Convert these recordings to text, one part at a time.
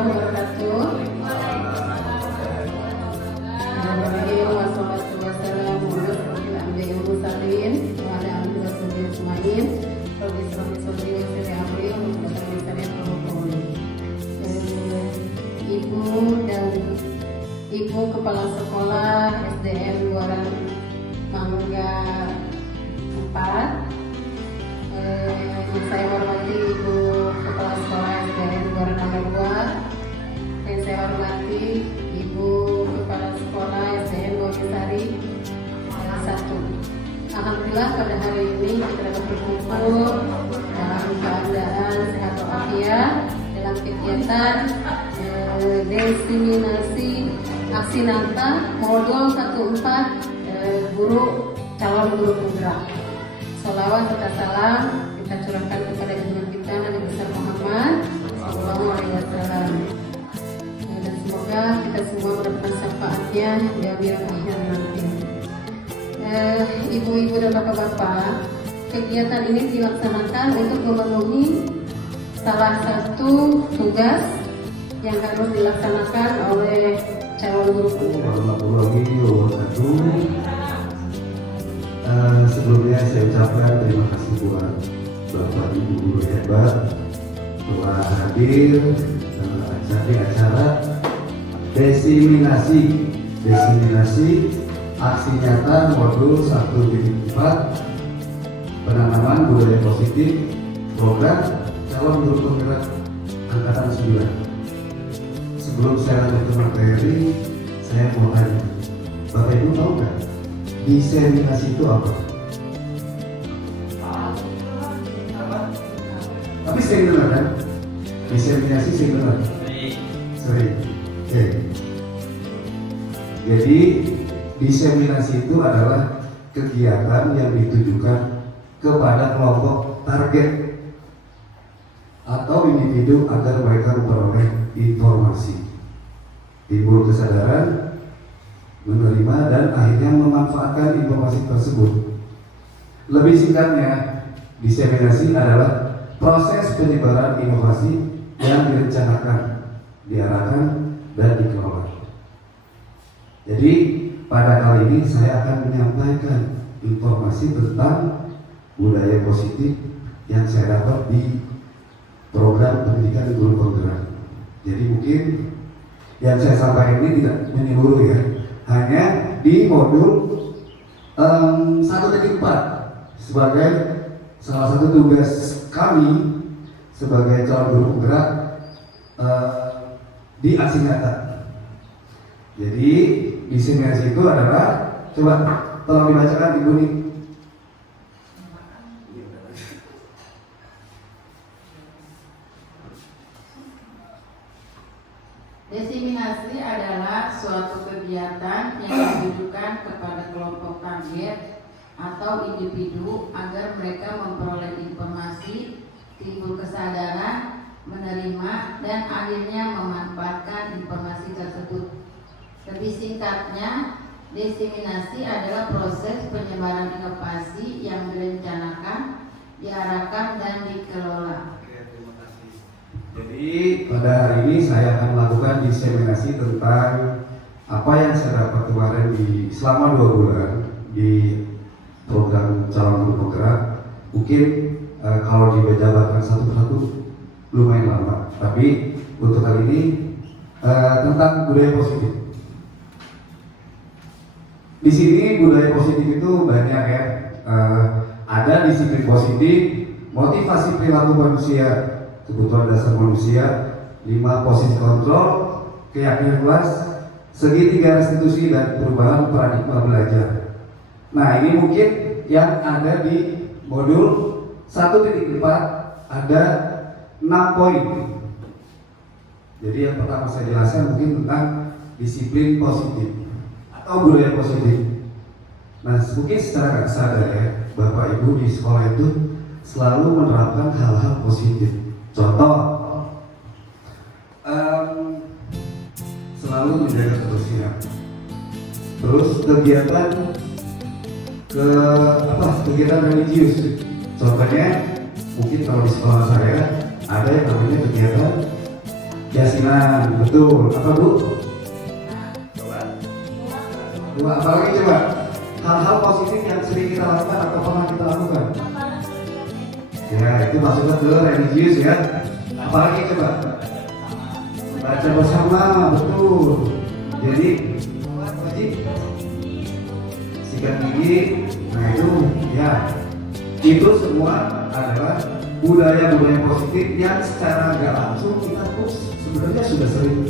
warahmatullahi wabarakatuh. Bismillahirrahmanirrahim. Wassalatu wassalamu ala asyrofil anbiya'i wal mursalin wa ala alihi washabihi ajma'in. Rabbi shrah li sadri wa yassir li amri wahlul 'uqdatam min lisani yafqahu qawli. Ibu Kepala Sekolah SDN Luaran Mangga 4, yang saya hormati Ibu Kepala Sekolah SDN Luaran Mangga 2, yang saya hormati Ibu Kepala Sekolah SDN Wonosari 1. Alhamdulillah pada hari ini kita dapat berkumpul dalam keadaan sehat walafiat dalam kegiatan desiminasi aksi Nata modul 14 calon guru penggerak. Sholawat serta salam kita curahkan kepada junjungan kita Nabi besar Muhammad Sallallahu Alaihi Wasallam, dan semoga kita semua mendapatkan syafaatnya di akhir nanti. Ibu-ibu dan bapak-bapak, kegiatan ini dilaksanakan untuk memenuhi salah satu tugas yang harus dilaksanakan oleh calon guru penggerak. Sebelumnya saya ucapkan terima kasih buat Bapak Ibu guru hebat telah hadir di acara desiminasi aksi nyata modul 1.4 penanaman budaya positif program calon guru penggerak angkatan 9. Sebelum saya lanjut ke materi, saya mau tanya, Bapak Ibu tahu nggak diseminasi itu apa? Tapi sering dengar kan? Diseminasi sering dengar? Sering. Oke. Jadi diseminasi itu adalah kegiatan yang ditujukan kepada kelompok target atau individu agar mereka memperoleh informasi, timbul kesadaran, menerima dan akhirnya memanfaatkan informasi tersebut. Lebih singkatnya, diseminasi adalah proses penyebaran inovasi yang direncanakan, diarahkan, dan dikelola. Jadi pada kali ini saya akan menyampaikan informasi tentang budaya positif yang saya dapat di program pendidikan guru penggerak. Jadi mungkin yang saya sampaikan ini tidak menyeluruh ya, hanya di modul 1.4 sebagai salah satu tugas kami sebagai calon guru penggerak di aksi nyata. Jadi diseminasi itu adalah, coba tolong dibacakan Ibu nih. Desiminasi adalah suatu kegiatan yang ditujukan kepada kelompok target atau individu agar mereka memperoleh informasi, timbul kesadaran, menerima, dan akhirnya memanfaatkan informasi tersebut. Lebih singkatnya, desiminasi adalah proses penyebaran inovasi yang direncanakan, diarahkan, dan dikelola. Jadi pada hari ini saya akan melakukan diseminasi tentang apa yang saya dapat kemarin selama 2 bulan di program calon guru penggerak. Mungkin kalau dijabarkan satu persatu lumayan lama, tapi untuk kali ini tentang budaya positif. Di sini budaya positif itu banyak ya, ada disiplin positif, motivasi perilaku manusia, kebutuhan dasar manusia, 5 posisi kontrol, keyakinan kelas, segitiga restitusi, dan perubahan paradigma belajar. Nah, ini mungkin yang ada di modul 1.4 ada 6 poin. Jadi yang pertama saya jelaskan mungkin tentang disiplin positif atau budaya positif. Nah, mungkin secara nggak sadar ya, Bapak Ibu di sekolah itu selalu menerapkan hal-hal positif. Contoh, selalu menjaga kebersihan. Terus kegiatan kegiatan religius. Contohnya, mungkin kalau di sekolah saya ada yang namanya kegiatan Yasinan, betul. Apa Bu? Dua, apa lagi coba? Hal-hal positif yang sering kita lakukan atau pernah kita lakukan. Ya, itu masuknya ke religius ya. Apalagi coba? Baca bersama, betul. Jadi, sikat gigi, nah itu semua adalah budaya-budaya positif yang secara nggak langsung kita tuh sebenarnya sudah sering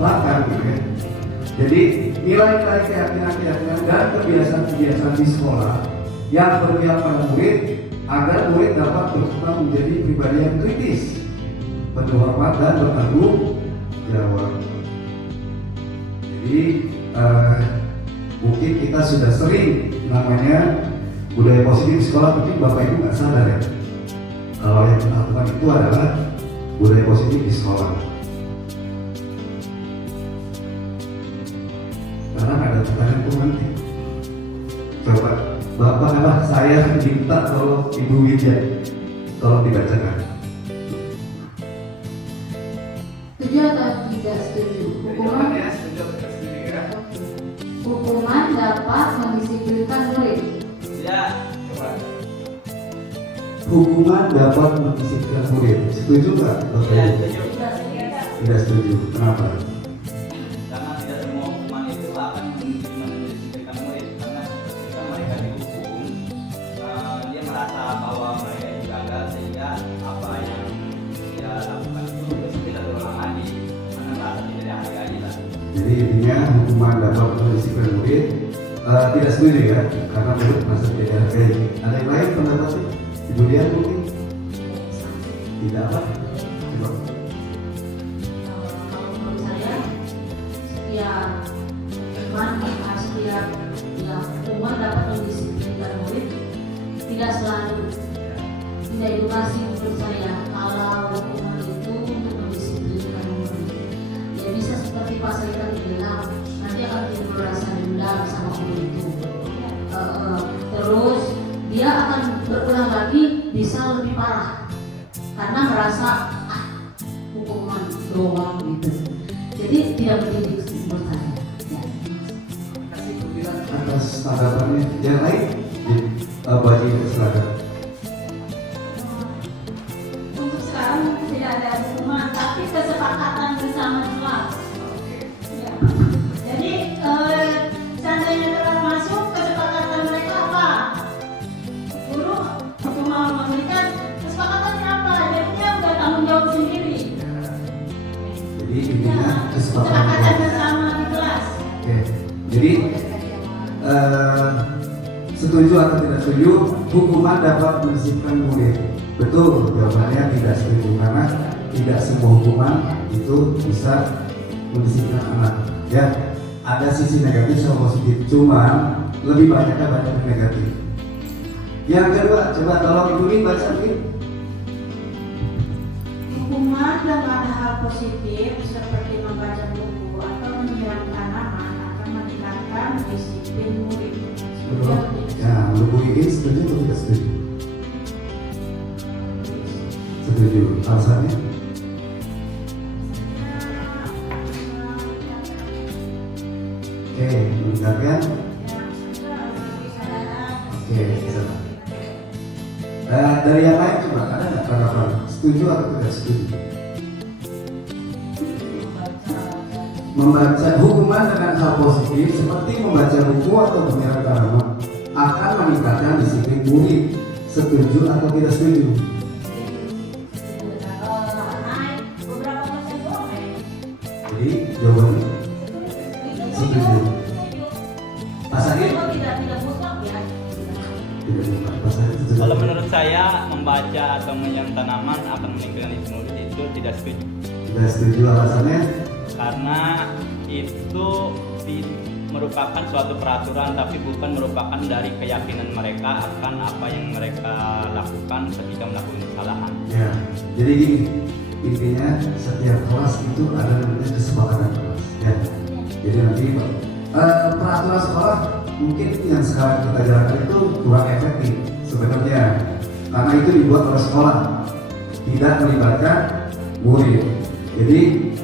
lakukan gitu ya. Jadi nilai-nilai keyakinan dan kebiasaan-kebiasaan di sekolah yang berpihak pada murid agar murid dapat berkembang menjadi pribadi yang kritis, penuh hormat dan bertanggung jawab. Jadi mungkin kita sudah sering namanya budaya positif di sekolah, mungkin Bapak Ibu nggak sadar ya. Kalau yang kita lakukan itu adalah budaya positif di sekolah. Sekarang ada pertanyaan tuh nanti. Coba Bapak apa saya minta tolong Ibu Widya tolong dibacakan. Setuju atau tidak setuju? Hukuman dapat mendisiplinkan murid. Ya, coba. Hukuman dapat mendisiplinkan murid. Setuju nggak Bapak Ya, Ibu? setuju. Tidak setuju. Kenapa? Karena tidak semua hukuman itu akan mendisiplinkan murid. Karena ketika mereka dihukum, dia merasa bahwa mereka itu gagal sehingga apa yang dia lakukan itu tidak terulang lagi. Karena merasa tidak dihargai lah. Jadi intinya hukuman dapat mendisiplinkan murid. Tidak setuju ya, karena murid merasa tidak dihargai. Ada yang lain pendapatnya? Ibu Dian mungkin? Tidak apa? Coba. Kalau menurut saya setiap hukuman dapat mendisiplinkan murid, tidak selalu tidak edukasi menurut saya. Kalau hukuman itu untuk mendisiplinkan murid, ya bisa seperti Pak Said tadi bilang, nanti akan timbul rasa dendam sama murid itu. Terus dia akan berulang lagi, bisa lebih parah karena merasa hukuman doang gitu. Jadi tidak mendidik menurut saya. Ya. Atas tanggapannya yang lain, bagi silakan. Untuk sekarang tidak ada hukuman, tapi kesepakatan bersama kelas. Ya. Jadi seandainya telah masuk, kesepakatan mereka apa? Guru cuma memberikan kesepakatannya apa? Jadi dia udah tanggung jawab sendiri. Jadi intinya Kesepakatan kesepakatan. bersama di kelas. Oke. Jadi setuju atau tidak setuju hukuman dapat mendisiplinkan murid? Betul, jawabannya tidak setuju karena tidak semua hukuman itu bisa mendisiplinkan anak. Ya, ada sisi negatif sama positif, cuman lebih banyaknya banyak yang negatif. Yang kedua, coba tolong Ibu Min baca Min. Hukuman dengan hal positif seperti membaca buku atau menyiram tanaman akan meningkatkan disiplin murid. Betul. Ya, menurut ini setuju atau tidak setuju? Setuju. Alasannya? Oke, meningkatkan. Oke, bisa. Dari yang lain coba ada nggak tanggapan? Setuju atau tidak setuju? Membaca hukuman dengan hal positif seperti membaca buku atau menyiram tanaman akan meningkatkan disiplin murid. Setuju atau tidak setuju? Jadi jawabannya setuju. Pas Agil? Tidak mutlak ya. Tidak bukan. Pas Agil setuju. Kalau menurut saya membaca atau menyiram tanaman akan meningkatkan disiplin murid itu tidak setuju. Tidak setuju alasannya? Karena itu merupakan suatu peraturan tapi bukan merupakan dari keyakinan mereka akan apa yang mereka lakukan ketika melakukan kesalahan. Ya, jadi gini, intinya setiap kelas itu ada namanya kesepakatan kelas. Ya, jadi nanti peraturan sekolah mungkin yang sekarang kita jalankan itu kurang efektif sebenarnya, karena itu dibuat oleh sekolah, tidak melibatkan murid. Jadi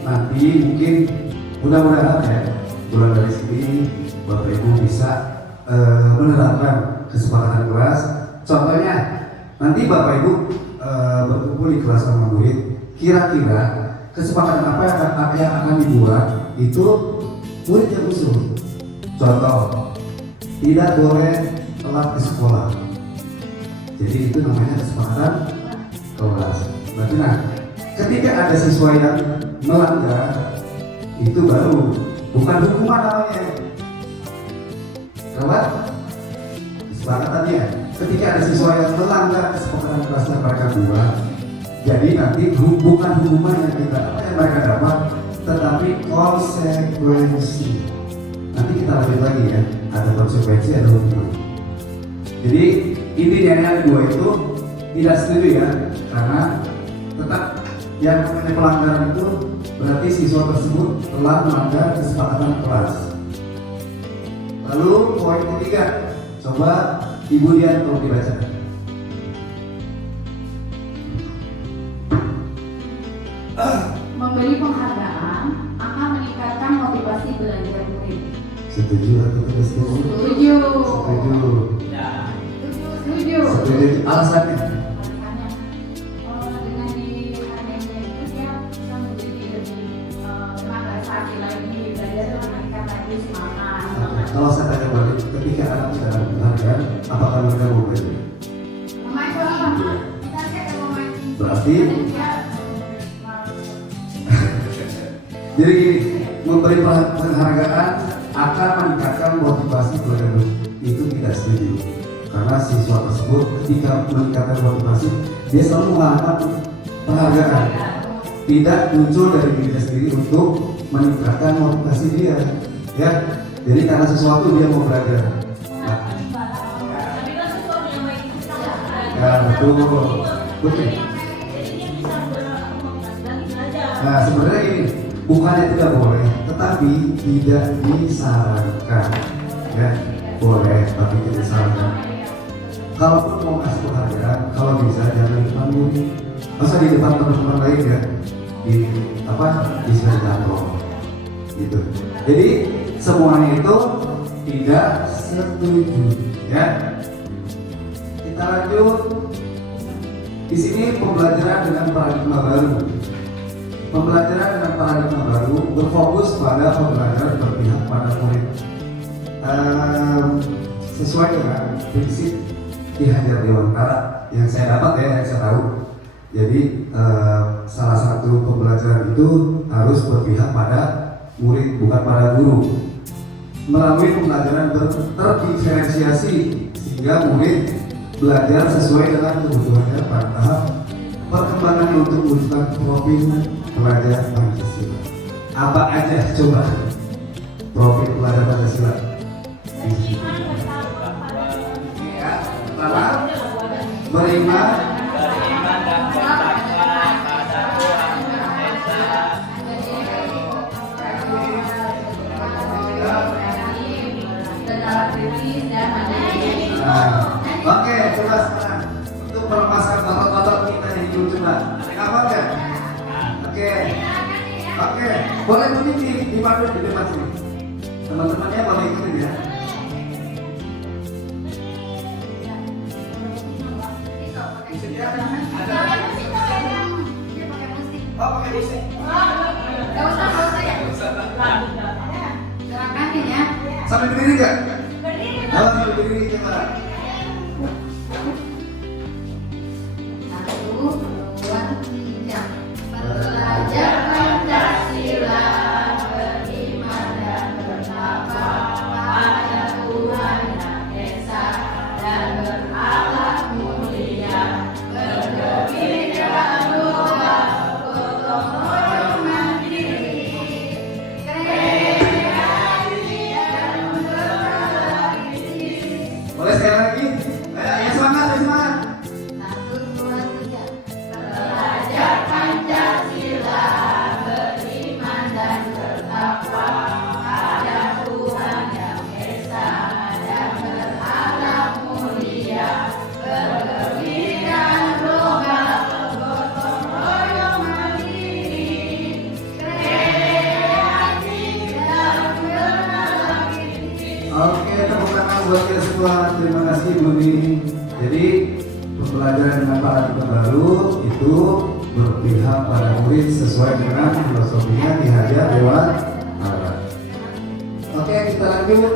nanti mungkin mudah-mudahan ya bulan dari sini Bapak Ibu bisa menerapkan kesepakatan kelas. Contohnya nanti Bapak Ibu berkumpul di kelas sama murid, kira-kira kesepakatan apa yang akan dibuat itu murid yang usul. Contoh, tidak boleh telat ke sekolah. Jadi itu namanya kesepakatan kelas. Berarti nah, ketika ada siswa yang melanggar, itu baru bukan hukuman namanya. Kenapa? Kesepakatan ya. Ketika ada siswa yang melanggar kesepakatan kelas yang mereka buat, jadi nanti bukan hukuman yang mereka dapat, tetapi konsekuensi. Nanti kita lanjut lagi ya, ada konsekuensi, ada hukuman. Jadi intinya yang dua itu tidak setuju ya, karena tetap yang namanya pelanggaran itu berarti siswa tersebut telah melanggar kesepakatan kelas. Lalu poin ketiga, coba Ibu Dian tolong dibaca. Memberi penghargaan akan meningkatkan motivasi belajar murid. Setuju atau tidak setuju? Setuju. Setuju. Setuju. Setuju. Alasannya? Alasannya, dengan dihargainya itu dia bisa menjadi lebih semangat lagi belajar meningkat lagi semangat. Kalau saya tanya balik, ketika anak tidak ada penghargaan, apakah mereka mau belajar? Mama itu apa? Kita lihat ya mama. Berarti Dia jadi gini, memberi penghargaan akan meningkatkan motivasi belajar. Itu tidak setuju. Karena siswa tersebut ketika meningkatkan motivasi, dia selalu mengharapkan penghargaan. Tidak muncul dari dirinya sendiri untuk meningkatkan motivasi dia. Ya, jadi karena sesuatu dia mau belajar. Nah, Tapi kan sesuatu yang baik itu kita ya betul. Betul. jadi dia bisa bermotivasi lagi belajar. Nah sebenarnya ini bukannya tidak boleh, tetapi tidak disarankan. Ya, boleh tapi tidak disarankan. Kalaupun mau kasih penghargaan, kalau bisa jangan di depan murid, masa di depan teman-teman lain ya, di di kantor, gitu. Jadi semuanya itu tidak setuju, ya. Kita lanjut. Di sini pembelajaran dengan paradigma baru. Pembelajaran dengan paradigma baru berfokus pada pembelajaran berpihak pada murid. Sesuai dengan prinsip Ki Hajar Dewantara yang saya dapat ya, yang saya tahu. Jadi salah satu pembelajaran itu harus berpihak pada murid, bukan pada guru. Melalui pembelajaran terdiferensiasi sehingga murid belajar sesuai dengan kebutuhannya pada tahap perkembangan untuk mewujudkan profil pelajar Pancasila. Apa aja coba profil pelajar Pancasila? Ya, pertama beriman, oke, coba sekarang untuk melepaskan batok-batok kita yang hidup coba. Ada kabar nggak? Oke, boleh berdiri di panggung di depan sini. Teman-temannya boleh ikutin ya. Oh, pakai musik. Gak usah ya. Gerakan ya. Sampai berdiri nggak? Oh, sampai berdiri coba. 1, 2, 3. Belajar Pancasila, beriman dan bertakwa pada Tuhan Yang Esa dan berakhlak mulia, berkebijakan luar, gotong royong mandiri, kreatif dan berkreasi. Boleh sekali lagi. buat kita semua. Terima kasih Buni. Jadi pembelajaran dengan paradigma baru itu berpihak pada murid sesuai dengan filosofinya dihajar lewat alat. Oke, kita lanjut.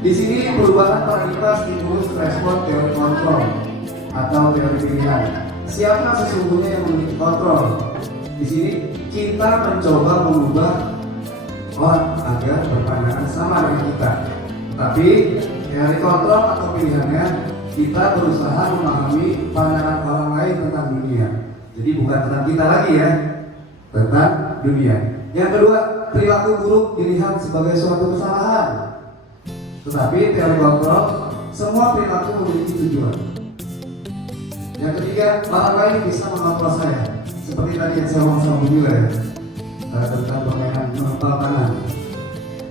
Di sini perubahan paradigma stimulus respon teori kontrol atau teori pilihan. Siapa sesungguhnya yang memiliki kontrol? Di sini kita mencoba mengubah orang agar berpandangan sama dengan kita. Tapi teori kontrol atau pilihannya kita berusaha memahami pandangan orang lain tentang dunia. Jadi bukan tentang kita lagi ya, tentang dunia. Yang kedua, perilaku buruk dilihat sebagai suatu kesalahan. Tetapi teori kontrol, semua perilaku memiliki tujuan. Yang ketiga, orang lain bisa mengontrol saya. Seperti tadi yang saya ngomong sama Bunda ya, tentang permainan menempel tangan.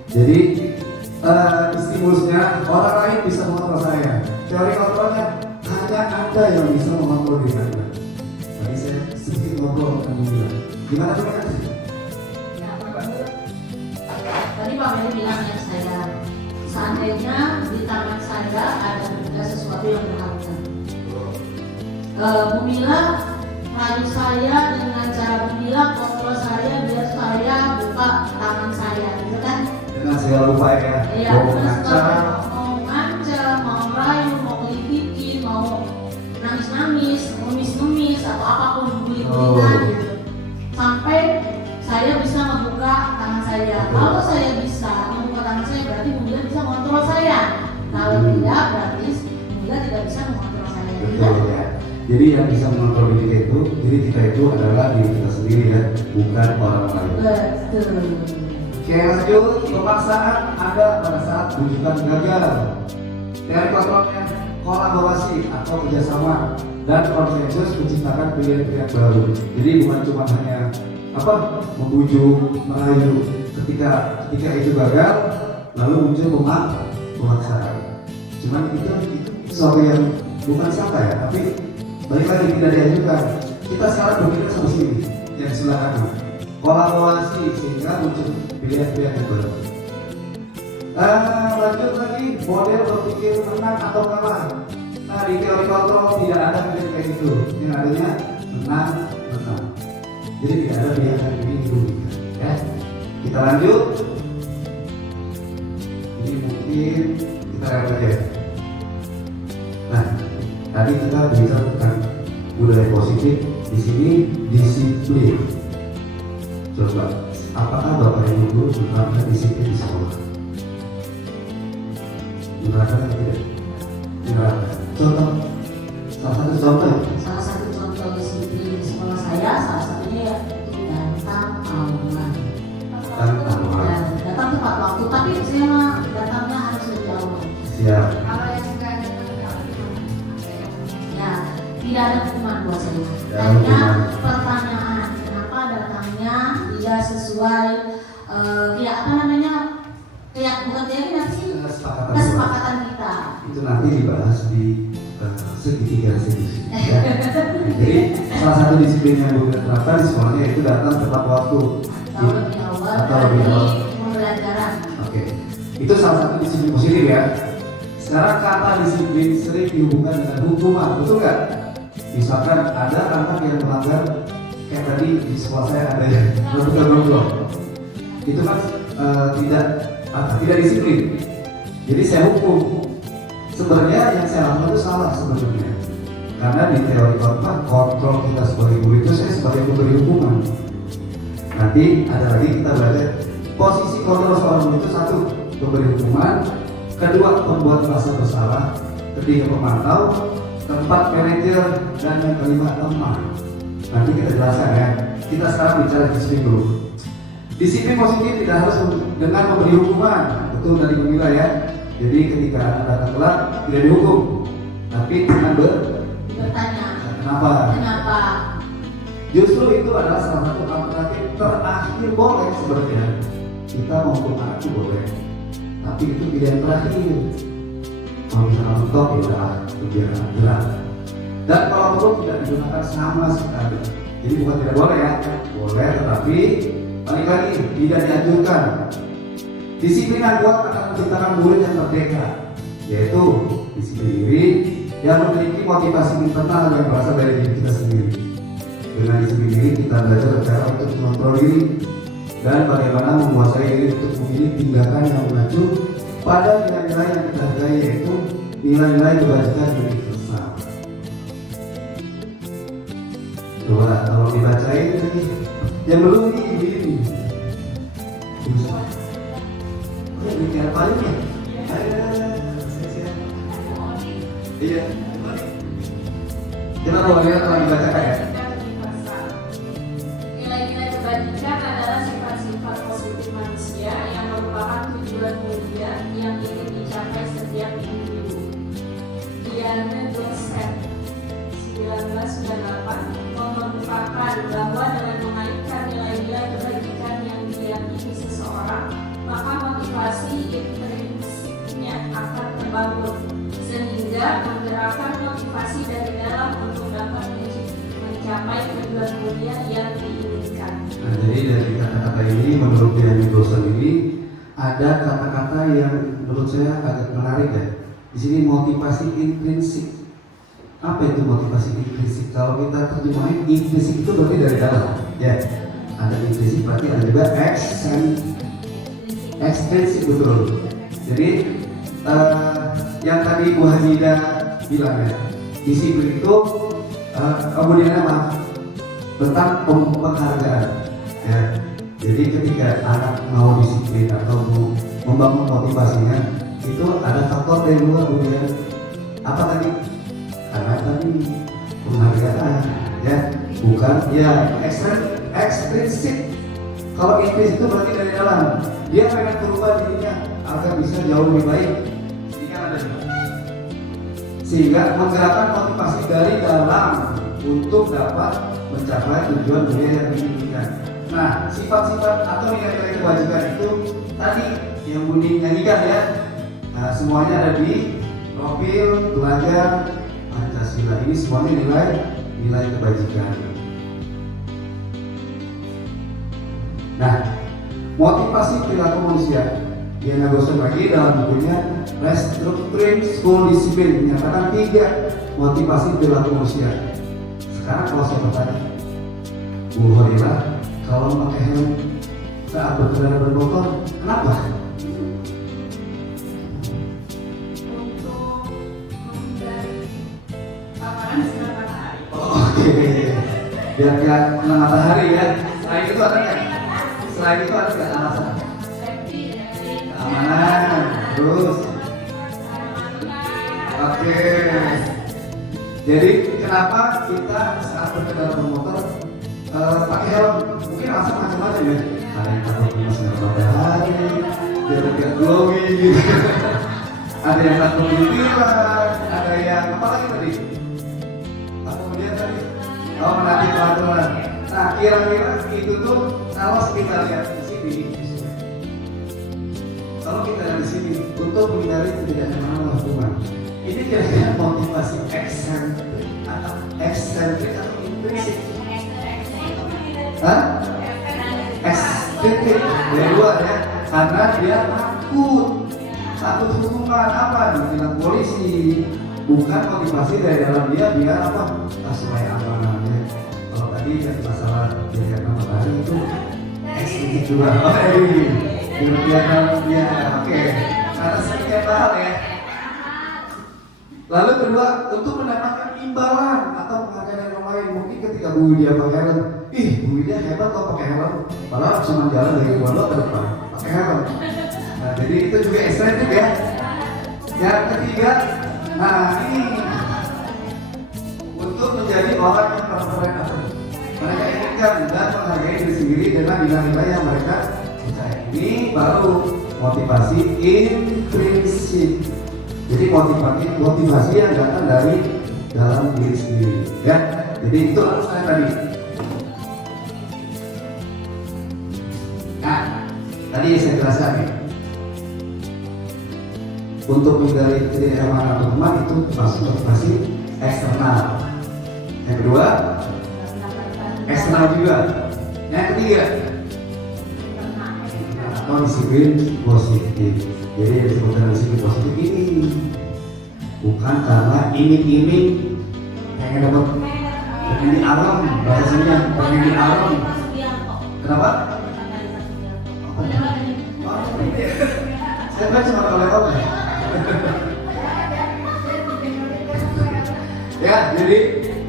Jadi stimulusnya orang lain bisa mengontrol saya. Teori kontrolnya hanya Anda yang bisa mengontrol diri Anda. Tadi saya sedikit ngobrol dengan Bunda. Gimana tuh kan? Tadi Pak Meli bilang ya saya, seandainya di tangan saya ada sesuatu yang berharga. Bu Mila rayu saya dengan cara Bu Mila kontrol saya biar saya buka tangan saya, gitu kan? Dengan segala upaya ya. Iya, terus mau ngancam, mau rayu, mau ngelidikin, mau nangis-nangis, ngemis-ngemis atau apapun bully-bullyingan gitu. Sampai saya bisa membuka tangan saya. Kalau saya bisa membuka tangan saya berarti Bu Mila bisa mengontrol saya. Kalau tidak berarti Bu Mila tidak bisa mengontrol saya. Betul ya. Jadi yang bisa mengontrol diri kita itu adalah diri kita sendiri ya, bukan orang lain. Betul. Oke, lanjut. Pemaksaan ada pada saat rujukan gagal. Teori kontrolnya kolaborasi atau kerjasama dan konsensus menciptakan pilihan-pilihan baru. Jadi bukan cuma hanya membujuk, merayu. Ketika itu gagal, lalu muncul pemaksaan. Cuman itu sesuatu yang bukan salah ya, tapi balik lagi tidak diajukan. Kita sekarang berpikir sama sini yang sebelah kanan. Kolaborasi sehingga muncul pilihan-pilihan yang baru. Lanjut lagi, model berpikir menang atau kalah. Nah, di teori kontrol tidak ada pilihan kayak gitu. Yang adanya menang. Jadi tidak ada pilihan yang begitu. Ya, kita lanjut. Ini mungkin kita lihat aja. Nah, tadi kita bicara tentang budaya positif. Di sini disiplin. Coba, apakah Bapak Ibu guru menerapkan disiplin di sekolah? Menerapkan atau tidak? Menerapkan. Contoh, salah satu contoh. Salah satu contoh disiplin di sekolah saya, salah satunya ya itu datang awal. Datang tepat waktu, tapi saya datangnya harus lebih awal. Siap. Kalau yang enggak ada Ya, tidak ada hukuman buat saya. Tidak ada Hanya hukuman. pertanyaan, kenapa datangnya tidak sesuai bukan keyakinan sih, kesepakatan kita. Itu nanti dibahas di segitiga restitusi. Ya. Jadi salah satu disiplin yang bukan terapkan di sekolahnya itu datang tepat waktu. Atau lebih awal Atau lebih awal. dari pembelajaran. Oke, itu salah satu disiplin positif ya. Sekarang kata disiplin sering dihubungkan dengan hukuman, betul nggak? Misalkan ada anak yang melanggar, kayak tadi di sekolah saya ada yang berbuka-buka, itu kan tidak disiplin. Jadi saya hukum. Sebenarnya yang saya lakukan itu salah sebenarnya. Karena di teori kontrol kita sebagai guru itu saya sebagai pemberi hukuman. Nanti ada lagi kita belajar posisi kontrol seorang guru itu satu, pemberi hukuman, kedua membuat merasa bersalah, ketiga pemantau, keempat manajer, dan yang kelima teman. Nanti kita jelaskan ya. Kita sekarang bicara disiplin dulu. Disiplin positif tidak harus dengan memberi hukuman, betul dari Bumila ya. Jadi ketika anak datang telat tidak dihukum, tapi dengan Bertanya, kenapa? Justru itu adalah salah satu alternatif terakhir boleh sebenarnya. Kita mau hukum anak itu boleh, tapi itu pilihan terakhir. Kalau misalnya mentok ya udah kebiasaan berat. Dan kalau perlu tidak digunakan sama sekali. Jadi bukan tidak boleh ya, boleh tetapi balik lagi tidak dianjurkan. Disiplin yang kuat akan menciptakan murid yang merdeka, yaitu disiplin diri yang memiliki motivasi internal yang berasal dari diri kita sendiri. Dengan disiplin diri kita belajar cara untuk mengontrol diri dan bagaimana menguasai diri untuk memilih tindakan yang mengacu pada nilai-nilai yang kita hargai, yaitu nilai-nilai kebajikan universal. Coba kalau dibacain lagi, yang belum ini. Ya, bicara paling ya. Iya. Kita mau lihat kalau dibacakan ya. Nilai-nilai kebajikan adalah sifat-sifat positif manusia yang merupakan tujuan mulia yang ingin dicapai setiap individu. Diana Joseph 1998 mengemukakan bahwa dengan mengaitkan nilai-nilai kebajikan yang diyakini seseorang, maka motivasi intrinsiknya akan terbangun sehingga menggerakkan motivasi dari dalam untuk dapat mencapai tujuan mulia yang diinginkan. Nah, jadi dari kata-kata ini menurut Diana Joseph ini ada kata-kata yang menurut saya agak menarik ya. Di sini motivasi intrinsik. Apa itu motivasi intrinsik? Kalau kita terjemahin intrinsik itu berarti dari dalam, ya. Ada intrinsik berarti ada juga ekstrinsik, betul. Jadi yang tadi Bu Hamidah bilang ya, disiplin itu kemudian apa? Tentang penghargaan. Ya. Jadi ketika anak mau disiplin atau mau membangun motivasinya, itu ada faktor dari luar kemudian apa tadi? Karena tadi penghargaan, ya, bukan ya ekstrinsik. Kalau intrinsik itu berarti dari dalam. Dia pengen berubah dirinya agar bisa jauh lebih baik. Sehingga menggerakkan motivasi dari dalam untuk dapat mencapai tujuan mulia yang diinginkan. Nah, sifat-sifat atau nilai-nilai kebajikan itu tadi yang Budi nyanyikan ya. Nah, semuanya ada di profil belajar Pancasila. Ini semuanya nilai kebajikan. Nah, motivasi perilaku manusia. Diana Joseph lagi dalam bukunya Restructuring School Discipline menyatakan 3 motivasi perilaku manusia. Sekarang kalau saya bertanya, Bu Horila, kalau pakai helm saat berkendara bermotor, kenapa? Untuk menghindari paparan sinar matahari. Oke, biar nggak kena matahari ya. Selain itu ada nggak? Selain itu ada nggak alasan? Keamanan, terus. Oke. Jadi kenapa kita saat berkendara bermotor pakai helm? Mungkin alasan macam-macam ya. Ada yang takut kena sinar matahari, biar nggak glowing gitu. Ada yang takut ditilang, ada yang apa lagi tadi? Kemudian tadi, menanti peraturan. Nah, kira-kira itu tuh kalau kita lihat di sini, kalau kita lihat di sini untuk menghindari ketidaknyamanan lingkungan, ini kira-kira motivasi eksentrik atau intrinsik? Hah? Ekstrinsit dari luar ya, karena dia takut hukuman apa dibilang polisi, bukan motivasi dari dalam dia biar apa? Supaya aman ya. Kalau tadi kan masalah biar matahari itu ekstrinsit juga. Oke, karena sekian hal ya. Lalu kedua, untuk mendapatkan imbalan atau penghargaan yang lain. Mungkin ketika Bu Widya pakai helm, Bu Widya hebat kok pakai helm, padahal cuma jalan dari Pondok ke depan pakai helm. Nah, jadi itu juga ekstrinsit ya. Yang ketiga, nah ini untuk menjadi orang yang mereka inginkan dan menghargai diri sendiri dengan nilai-nilai yang mereka percaya. Ini baru motivasi intrinsik. Jadi motivasi yang datang dari dalam diri sendiri, ya. Jadi itu saya tadi. Nah, tadi saya jelaskan ya. Untuk menghindari ketidaknyamanan lingkungan itu masuk motivasi eksternal. Yang kedua, eksternal juga. Yang ketiga, atau disiplin positif. Jadi yang disebut dengan disiplin positif ini bukan karena iming-iming pengen dapat pengen di alam, bahasanya pengen di alam. Kenapa? Saya kan cuma oleh-oleh. Ya, jadi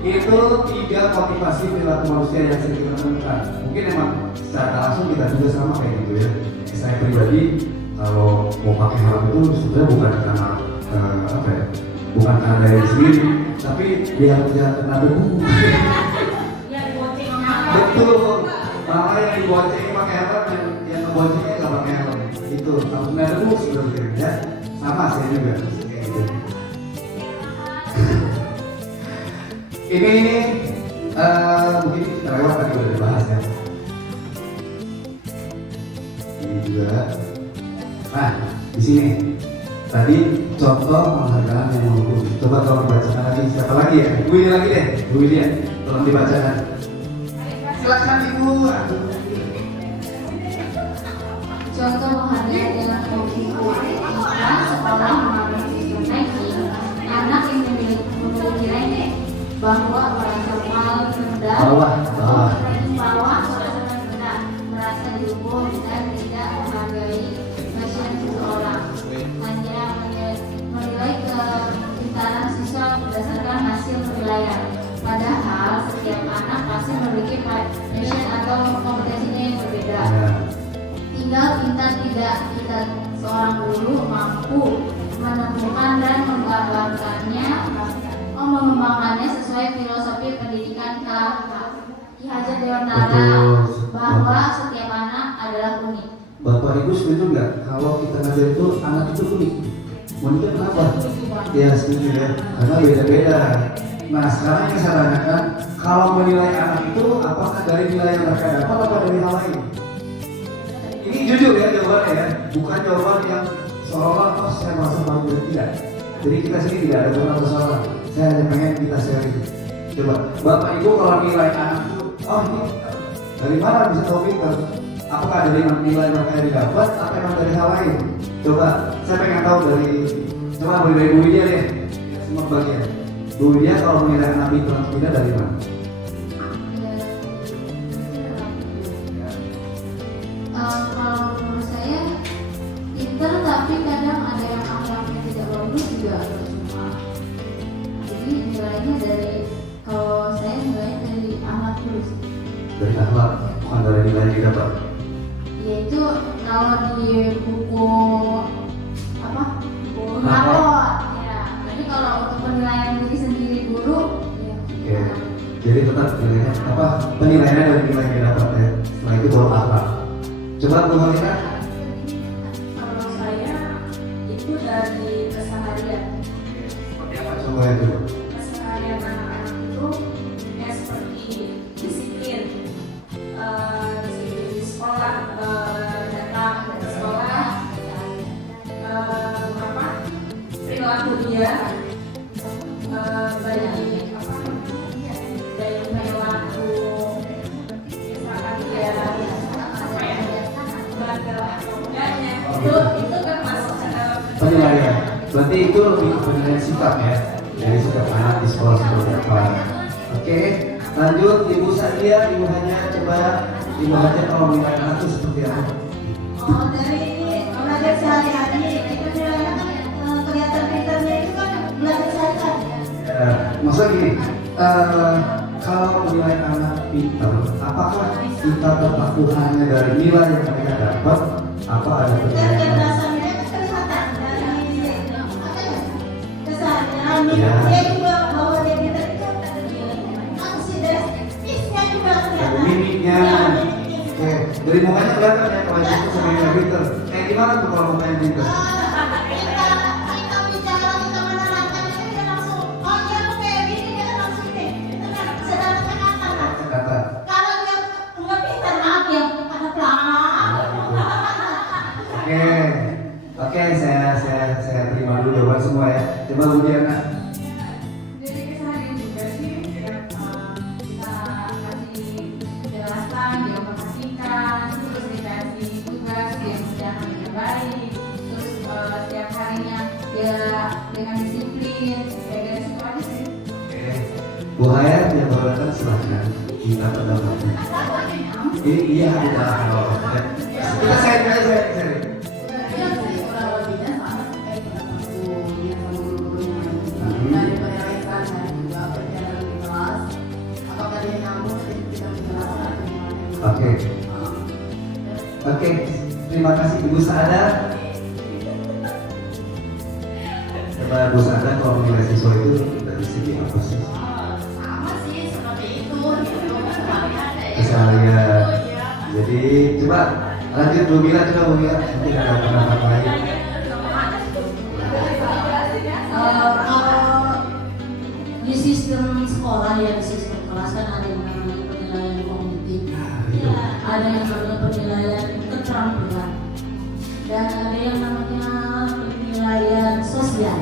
itu 3 motivasi perilaku manusia yang sering kita temukan. Mungkin emang secara langsung kita juga sama kayak gitu ya. Saya pribadi kalau mau pakai helm itu sebenarnya bukan karena apa ya, bukan karena dari sendiri, tapi biar jangan kena debu. Betul. Malah yang dibonceng pakai helm, yang ngeboncengnya nggak pakai helm. Itu kalau kena debu sebenarnya ya. Sama saya juga kayak gitu. Ini mungkin kita lewat tadi udah dibahas ya. Ini juga. Nah, di sini tadi contoh penghargaan yang menghukum. Coba tolong dibacakan lagi. Siapa lagi ya? Bu ini lagi deh. Bu ini ya. Tolong dibacakan. Silakan Ibu. Contoh penghargaan yang menghukum sekolah melalui ranking anak yang memiliki ranking bahwa merasa malu rendah, bawah merasa rendah, merasa dihukum dan tidak menghargai kemampuan seseorang, hanya menilai kepintaran siswa berdasarkan hasil penilaian. Padahal setiap anak pasti memiliki passion atau kompetensinya yang berbeda. Tinggal tidak kita seorang guru mampu menemukan dan mengembangkannya sesuai filosofi pendidikan Ki Hajar Dewantara bahwa setiap anak adalah unik. Bapak Ibu setuju nggak kalau kita ngajar itu anak itu unik? Uniknya kenapa? Ya setuju ya, karena beda-beda. Nah sekarang yang saya tanyakan, kalau menilai anak itu apakah dari nilai yang mereka dapat atau dari hal lain? Ini jujur ya jawabannya ya, bukan jawaban yang seolah-olah saya merasa paling benar, tidak. Jadi kita sini tidak ada benar atau salah. Saya hanya pengen kita sharing. Coba Bapak Ibu kalau nilai anak itu, oh ini dari mana bisa tahu pintar? Apakah dari nilai mereka yang didapat atau memang dari hal lain? Coba saya pengen tahu dari, coba dari Bu Widya deh, semua bagian. Bu Widya kalau menilai anak pintar atau tidak dari mana? Kalau menurut saya pintar, tapi kadang ada yang akhlaknya tidak bagus juga cuma. Jadi nilainya dari, kalau saya nilainya dari akhlak dulu sih. Dari akhlak, bukan dari nilai yang didapat. Yaitu kalau di buku apa? Buku rapor. Ya. Tapi kalau untuk penilaian diri sendiri guru, ya. Oke. Jadi tetap nilainya apa? Penilaiannya dari nilai yang didapat ya. Setelah itu baru akhlak. Coba Bu Halina. Kalau saya itu dari keseharian. Seperti apa contohnya itu? Keseharian anak-anak itu ya seperti disiplin, disiplin di sekolah, datang ke sekolah, perilaku dia, dari perilaku misalkan dia apa ya, bandel atau enggaknya, itu kan masuk ke dalam Penilaian. Berarti itu lebih penilaian sikap ya. Dari sikap anak di sekolah seperti apa. Oke, lanjut Ibu Sadia, Ibu Hanya coba Ibu Hanya kalau menilai anak itu seperti apa? Oh, dari belajar sehari-hari itu nilainya kan kelihatan pintarnya itu kan belajar sehari-hari. Maksudnya gini, kalau menilai anak pintar, apakah kita terpaku hanya dari nilai yang mereka dapat? Apa ada penilaian? Kecerdasan dia kan kelihatan dari keseharian Ya. dia juga bahwa dia pintar itu ansidesisnya juga kelihatan. Mimiknya. Ya, Oke, dari mukanya kelihatan ya kalau itu sebenarnya pintar. Kayak gimana tuh kalau mukanya pintar? kita bicara kita menerangkan itu dia langsung oh dia tuh kayak gini dia kan langsung ini itu kan sedang kelihatan kan. Kata. Kalau dia nggak pintar maaf ya ada pelan. Oke, oke, saya terima dulu jawaban semua ya. Coba Bu Diana. Jadi keseharian juga sih ya, kita kasih penjelasan, dia memperhatikan, terus dikasih tugas yang baik, terus setiap harinya dia dengan disiplin, ya dari situ aja sih. Oke. Bu Hayat yang baru datang silahkan minta pendapatnya. Ini dia ada hal kita saya. Kurang lebihnya sama kayak pendapatku yang sama guru-gurunya. Dari penilaian dan juga perjalanan di kelas, apakah dia nyambung dan bisa menjelaskan gimana. Oke, terima kasih Ibu Saada. Coba Bu Saada kalau menilai siswa itu dari segi apa sih? Sama sih seperti itu gitu. Keseharian. Jadi coba lanjut Bu Mila, mungkin ada pendapat lain. Kalau di sistem sekolah ya, di sistem kelas kan ada yang namanya penilaian kognitif, ada yang namanya penilaian keterampilan, dan ada yang namanya penilaian sosial.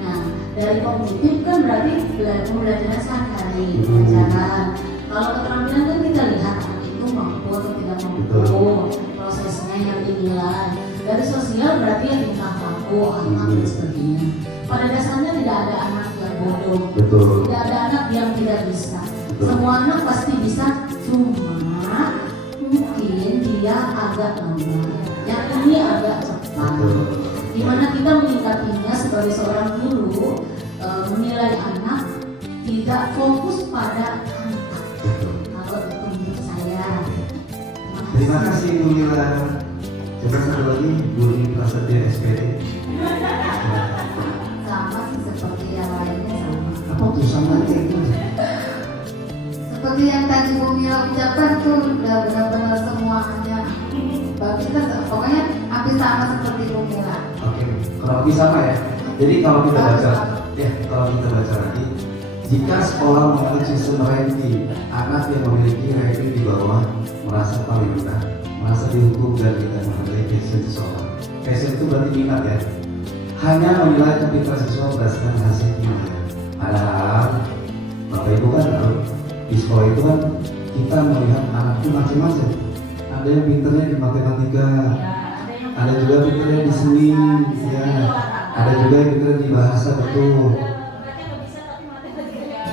Nah, dari kognitif kan berarti pembelajaran sehari-hari, pelajaran. Kalau keterampilan kan kita lihat anak itu mampu atau tidak mampu, prosesnya yang dinilai. Dari sosial berarti yang tingkah laku anak dan sebagainya. Pada dasarnya tidak ada anak yang bodoh, Betul. tidak ada anak yang tidak bisa. Betul. Semua anak pasti bisa, cuma mungkin dia agak lambat, yang ini agak cepat. Betul. Dimana kita menyikapinya sebagai seorang guru, menilai anak tidak fokus pada angka. Betul. Kalau menurut saya. Terima kasih Bu Mila. Coba satu lagi Bu Rini Prasetya SPD. Sama sih seperti yang lainnya sama. Apa tuh sama aja itu? Seperti yang tadi Bu Mila ucapkan tuh udah benar-benar semuanya bagus kita, pokoknya hampir sama seperti Bu Mila. Oke, kalau lebih sama ya. Jadi kalau kita baca, lagi, jika sekolah mengalami sistem ranking, anak yang memiliki ranking di bawah merasa paling rendah, merasa dihukum dan tidak menghargai passion seseorang. Passion itu berarti minat ya. Hanya menilai kepintaran siswa berdasarkan hasil penilaian. Padahal Bapak Ibu kan tahu, di sekolah itu kan kita melihat anak itu macam-macam. Ada yang pintarnya di matematika, ada juga pintarnya di seni, ya. Ada juga yang pintarnya di bahasa, betul.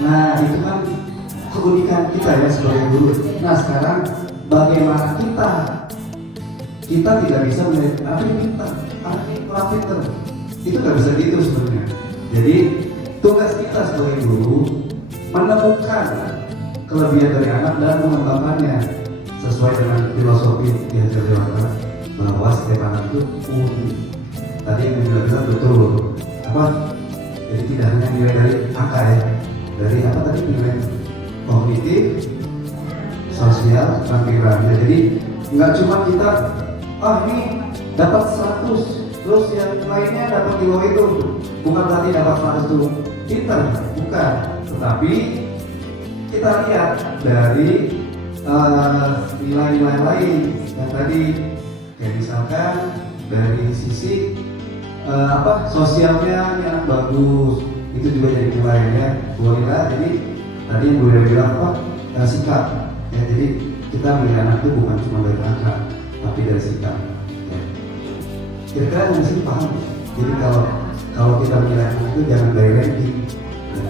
Nah itu kan keunikan kita ya sebagai guru. Nah sekarang bagaimana kita tidak bisa melihat apa yang pintar, apa yang kurang pintar. Itu nggak bisa gitu sebenarnya. Jadi tugas kita sebagai guru menemukan kelebihan dari anak dan mengembangkannya sesuai dengan filosofi yang diajarkan bahwa setiap anak itu unik. Tadi yang bilang betul apa? Jadi tidak hanya nilai dari angka ya, dari apa tadi nilai kognitif, sosial, tampilannya. Jadi nggak cuma kita ini dapat 100 terus yang lainnya dapat di bawah itu, bukan berarti dapat 100 itu pintar, bukan. Tetapi kita lihat dari nilai-nilai lain yang tadi, kayak misalkan dari sisi sosialnya yang bagus, itu juga jadi nilainya bolehlah. Jadi tadi yang boleh bilang sikap ya, jadi kita melihat anak itu bukan cuma dari angka tapi dari sikap ya. Kira-kira yang sini paham. Jadi kalau kita menilai anak itu jangan dari ranking ya.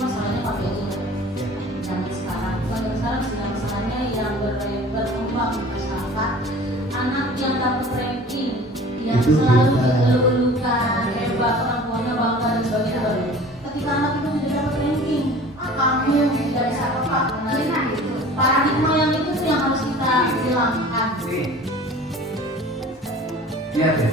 Masalahnya pakai ini zaman sekarang, bukan sekarang sudah masalahnya yang berkembang di masyarakat, anak yang dapat ranking yang Itu selalu kita. dielulukan hebat, orang tuanya bangga dan sebagainya. Ketika anak itu tidak dapat ranking, kami yang tidak bisa apa gitu. Paradigma yang itu tuh yang harus kita hilangkan. Lihat ya,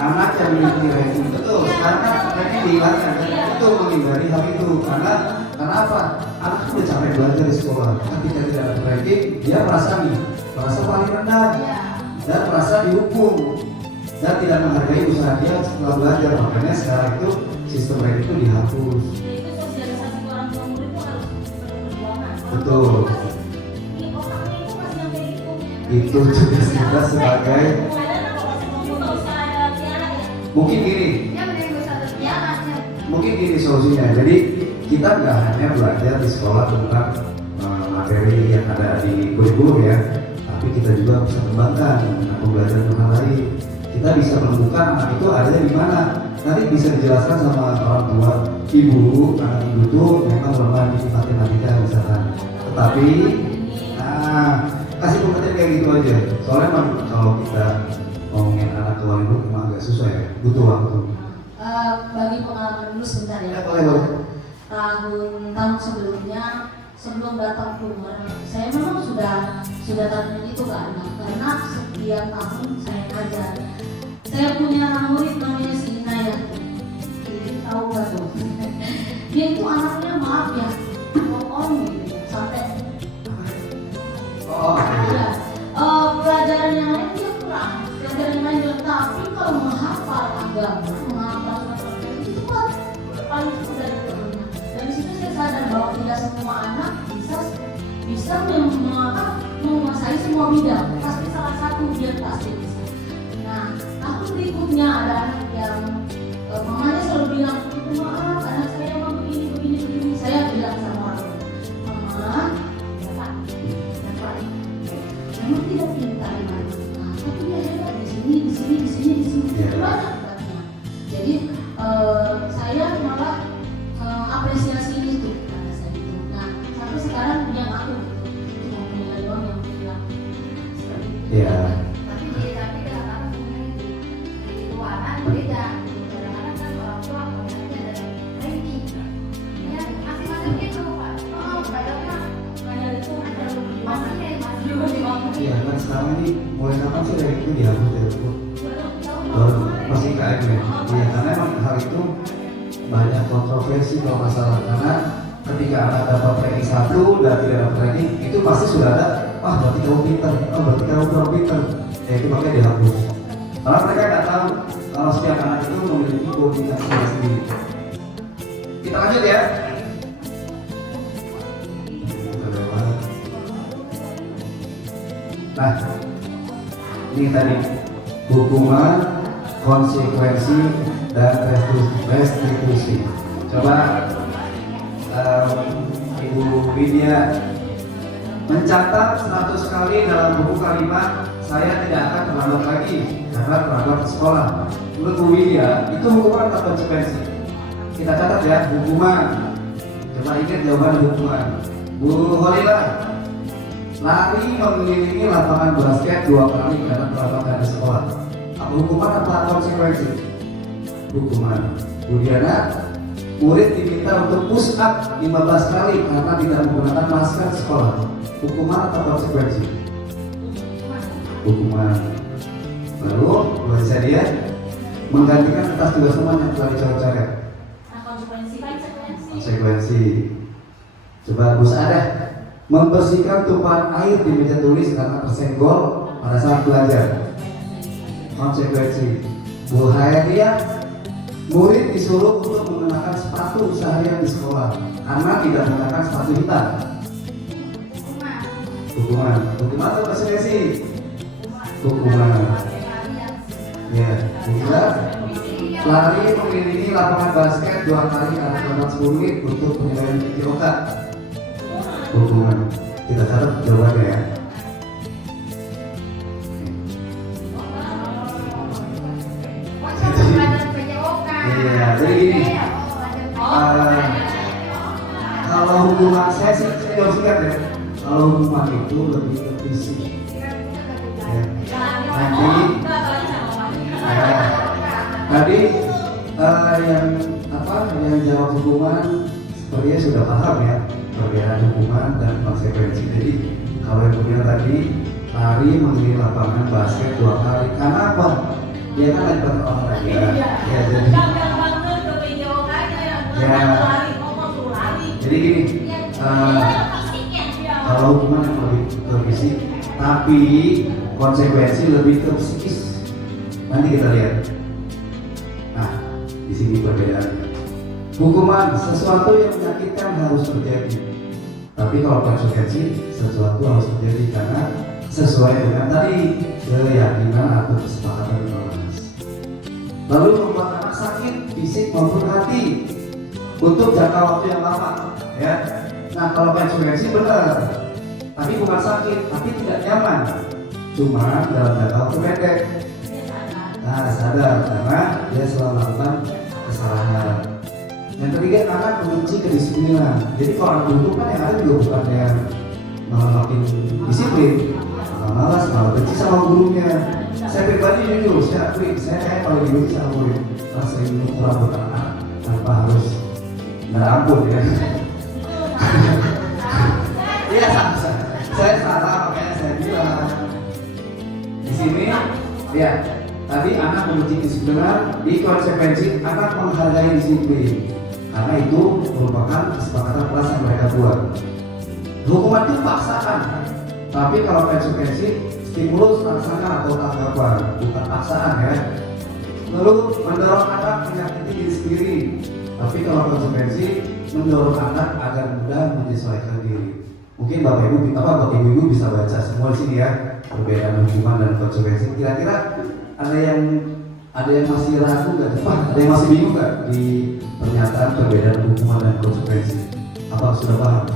anak yang memiliki ranking betul, karena ranking dihilangkan dan itu menghindari hal itu. Karena apa? Anak itu udah capek belajar di sekolah, ketika tidak ada ranking, dia merasa paling rendah dan merasa dihukum dan tidak menghargai usaha dia setelah belajar. Makanya sekarang itu sistem ranking itu dihapus. Itu sosialisasi ke orang tua murid itu harus berperjuangan. Betul. Ini otaknya itu masih yang kayak gitu. Itu tugas kita sebagai mungkin gini. Ya mending gue satu piala. Mungkin ini solusinya. Jadi kita nggak hanya belajar di sekolah tentang materi yang ada di kurikulum ya, tapi tapi kita juga bisa kembangkan dengan pembelajaran hal lain. Kita bisa menemukan anak itu ada di mana. Nanti bisa dijelaskan sama orang tua, ibu, anak ibu itu memang lemah di matematika misalkan. Tetapi, kasih pengertian kayak gitu aja. Soalnya kalau kita ngomongin anak tua itu memang agak susah ya, butuh waktu. Bagi pengalaman dulu sebentar ya. Boleh. Tahun sebelumnya, sebelum datang ke rumah, saya memang sudah tanya itu ke anak karena setiap tahun saya ngajar. Saya punya murid namanya si Inaya, tahu gak tuh? Dia itu anaknya maaf ya, ngomong gitu ya, sampai ya, pelajaran yang lain dia kurang, pelajaran yang lain dia, tapi kalau menghafal agama, menghafal itu paling sudah di tangannya. Dari situ saya sadar bahwa tidak semua anak bisa menguasai semua bidang, pasti salah satu dia pasti bisa. Nah, tahun berikutnya ada anak yang mamanya selalu bilang, maaf anak saya mau begini. Saya bilang sama orang, mama, dapat, memang tidak pintar di mana, tapi dia hebat di sini. Ya. Banyak hebatnya. Jadi saya malah apresiasi itu kata saya itu. Nah, sampai sekarang yang aku cuma menilai doang yang bilang seperti itu. Ya. Tapi kadang-kadang di luaran beda. Kadang-kadang kan orang tua melihatnya dari ranking. Ya masing-masing gitu Pak. Oh padahal mah kayak itu masih Iya, kan sekarang ini mulai kapan sih dari itu dihapus ya Bu? Masih KM ya? Iya, karena emang hal itu banyak kontroversi kalau masalah, karena ketika anak dapat ranking 1 dan tidak dapat ranking itu pasti sudah ada, wah berarti kamu pintar, berarti kamu kurang pintar, ya itu makanya dihapus. Karena mereka nggak tahu kalau setiap anak itu memiliki keunikannya sendiri. Kita lanjut ya. Nah, ini tadi hukuman, konsekuensi, dan restitusi. Coba Ibu Widya mencatat 100 kali dalam buku kalimat saya tidak akan terlambat lagi karena terlambat ke sekolah. Menurut Bu Widya itu hukuman atau konsekuensi? Kita catat ya, hukuman. Coba ingat jawaban hukuman. Bu Holila, lari mengelilingi lapangan basket 2 kali karena terlambat dari sekolah. Apa hukuman atau konsekuensi? Hukuman. Bu Diana, murid diminta untuk push up 15 kali karena tidak menggunakan masker di sekolah. Hukuman atau konsekuensi? Hukuman. Lalu, Bu Zadia menggantikan atas tugas teman yang telah dicoret-coret. Konsekuensi. Coba Bu Sadah, membersihkan tumpahan air di meja tulis karena tersenggol pada saat belajar. Konsekuensi. Bu Hayria, murid disuruh untuk mengenakan sepatu seharian di sekolah karena tidak menggunakan sepatu hitam. Hukuman. Hukuman atau konsekuensi? Hukuman. Ya, juga lari mengelilingi lapangan basket 2 kali karena terlambat 10 menit untuk penilaian PJOK. Hukuman. Kita catat jawabannya ya. Iya, jadi gini. Kalau hukuman saya sih jauh singkat ya. Kalau hukuman itu lebih ke fisik. Ya. Tadi yang jawab hukuman sepertinya sudah paham ya perbedaan hukuman dan konsekuensi. Jadi kalau yang punya tadi lari mengelilingi lapangan basket 2 kali, karena apa? Dia kan lagi berolahraga. Ya, jadi gini, kalau hukuman yang lebih ke fisik, tapi konsekuensi lebih ke psikis. Nanti kita lihat. Nah, di sini perbedaannya. Hukuman sesuatu yang menyakitkan harus terjadi, tapi kalau konsekuensi sesuatu harus terjadi karena sesuai dengan tadi keyakinan atau kesepakatan kelas. Lalu membuat anak sakit fisik maupun hati untuk jangka waktu yang lama, ya. Nah, kalau konsekuensi benar, tapi bukan sakit, tapi tidak nyaman. cuma dalam jangka waktu pendek. Nah, sadar karena dia selalu melakukan kesalahan. Yang ketiga, anak membenci kedisiplinan. Jadi kalau anak dihukum kan yang ada juga bukan yang malah makin disiplin, malah malas, malah benci sama gurunya. Saya pribadi jujur, saya akui, saya paling benci sama guru. Karena sering mengukur anak tanpa harus nggak ampun ya. Iya, saya salah, makanya saya bilang di sini, ya. Tadi anak membenci disiplinan, di konsekuensi anak menghargai disiplin karena itu merupakan kesepakatan kelas yang mereka buat. Hukuman itu paksaan, tapi kalau konsekuensi stimulus, rangsangan atau tanggapan, bukan paksaan ya. Lalu mendorong anak menyakiti diri sendiri, tapi kalau konsekuensi mendorong anak agar mudah menyesuaikan diri. Mungkin Bapak Ibu bisa baca semua di sini ya, perbedaan hukuman dan konsekuensi. Kira-kira ada yang masih ragu nggak? Ada yang masih bingung nggak di pernyataan perbedaan hukuman dan konsekuensi? Apa sudah paham?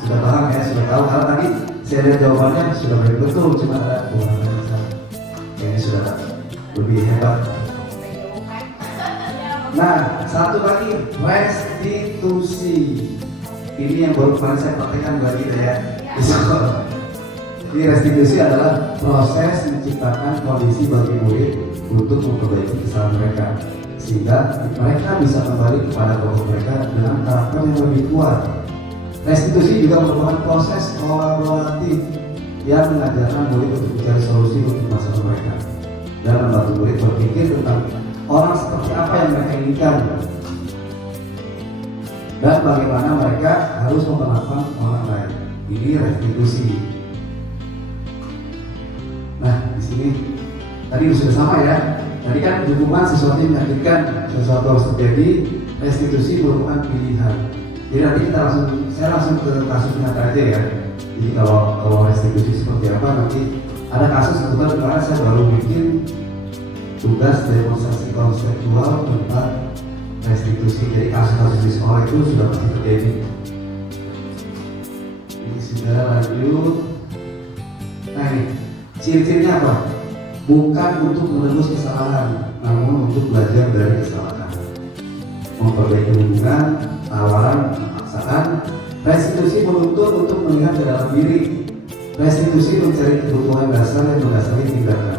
Sudah paham ya, sudah tahu. Karena tadi saya lihat jawabannya sudah betul, cuma ada kekurangan yang salah. Ini sudah lebih hebat. Nah, satu lagi, restitusi. Ini yang baru kemarin saya praktekkan bagi ya di sekolah. Jadi restitusi adalah proses menciptakan kondisi bagi murid untuk memperbaiki kesalahan mereka, sehingga mereka bisa kembali kepada kelompok mereka dengan karakter yang lebih kuat. Restitusi juga merupakan proses kolaboratif yang mengajarkan murid untuk mencari solusi untuk masalah mereka dan membantu murid berpikir tentang orang seperti apa yang mereka inginkan dan bagaimana mereka harus memperlakukan orang lain. Ini restitusi. Nah, di sini tadi sudah sama ya. Tadi kan hukuman sesuatu yang menyakitkan, sesuatu harus terjadi. Restitusi merupakan pilihan. Jadi nanti saya langsung ke kasus nyata aja ya. Jadi kalau restitusi seperti apa nanti ada kasus kebetulan kemarin saya baru bikin tugas demonstrasi konseptual tentang restitusi. Jadi kasus-kasus di sekolah itu sudah pasti terjadi. Ini sudah lanjut. Nah ini ciri-cirinya apa? Bukan untuk menebus kesalahan, namun untuk belajar dari kesalahan. Memperbaiki hubungan, tawaran, paksaan. Restitusi menuntut untuk melihat ke dalam diri. Restitusi mencari kebutuhan dasar yang mendasari tindakan.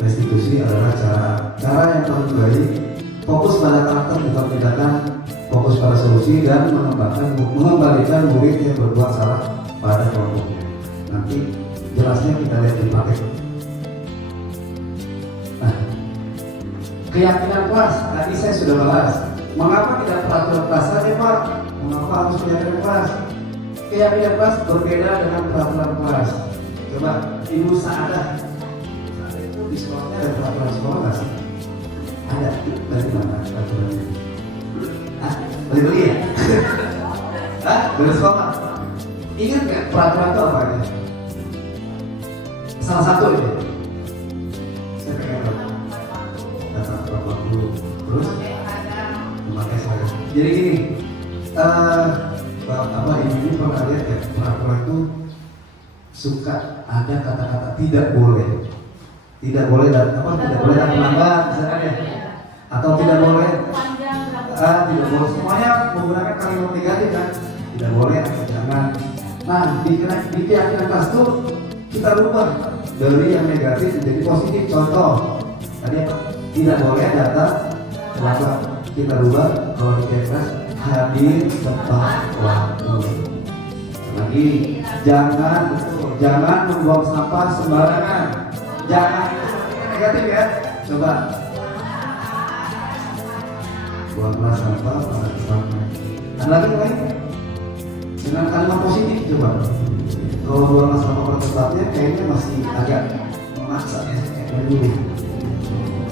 Restitusi adalah cara yang paling baik. Fokus pada karakter bukan tindakan, fokus pada solusi dan mengembalikan murid yang berbuat salah pada kelompoknya. Nanti jelasnya kita lihat di praktek. Nah, keyakinan kelas tadi saya sudah bahas. Mengapa tidak peraturan kelas saja Pak? Mengapa harus keyakinan kelas? Keyakinan kelas berbeda dengan peraturan kelas. Coba Ibu Saadah itu di sekolahnya ada peraturan sekolah nggak sih? Ada. Dari mana peraturannya? Beli-beli ya? Dari sekolah. Ingat nggak peraturan itu apa ya? Salah satu ini saya pengen tahu data 40 terus memakai saya. Jadi gini, ibu pernah lihat ya peraturan itu suka ada kata-kata tidak boleh dan tidak boleh dan melanggar misalkan ya, atau tidak boleh semuanya menggunakan kalimat negatif kan, tidak boleh atau jangan. Nah di keyakinan kelas itu kita rubah dari yang negatif menjadi positif. Contoh tadi apa? Tidak boleh datang terlambat. Kita rubah kalau di kelas hadir tepat waktu. Lagi jangan membuang sampah sembarangan. Jangan negatif ya. Coba buanglah sampah pada tempatnya. Ada lagi dengan kalimat positif coba. Kalau buang sampah pada tempatnya kayaknya masih agak memaksa ya, kayak dulu.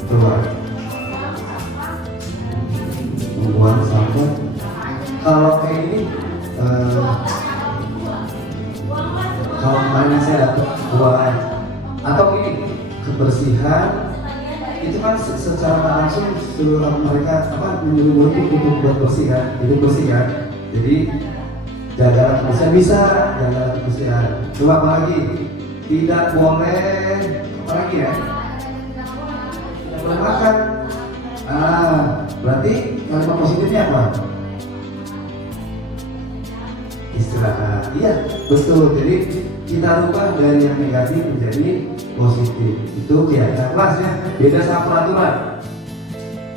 Coba membuang sampah. Kalau kayak ini, kalau kemarin saya dapat buang atau ini kebersihan itu kan secara langsung seluruh mereka menyuruh untuk buat bersih kan, hidup bersih kan. Jadi jaga kebersihan bisa, jaga kebersihan. Coba apa lagi? tidak boleh apa lagi ya? Tidak boleh makan. Berarti kalimat positifnya apa? Istirahat. Iya, betul. Jadi kita rubah dari yang negatif menjadi positif. Itu keyakinan kelasnya. Beda sama peraturan.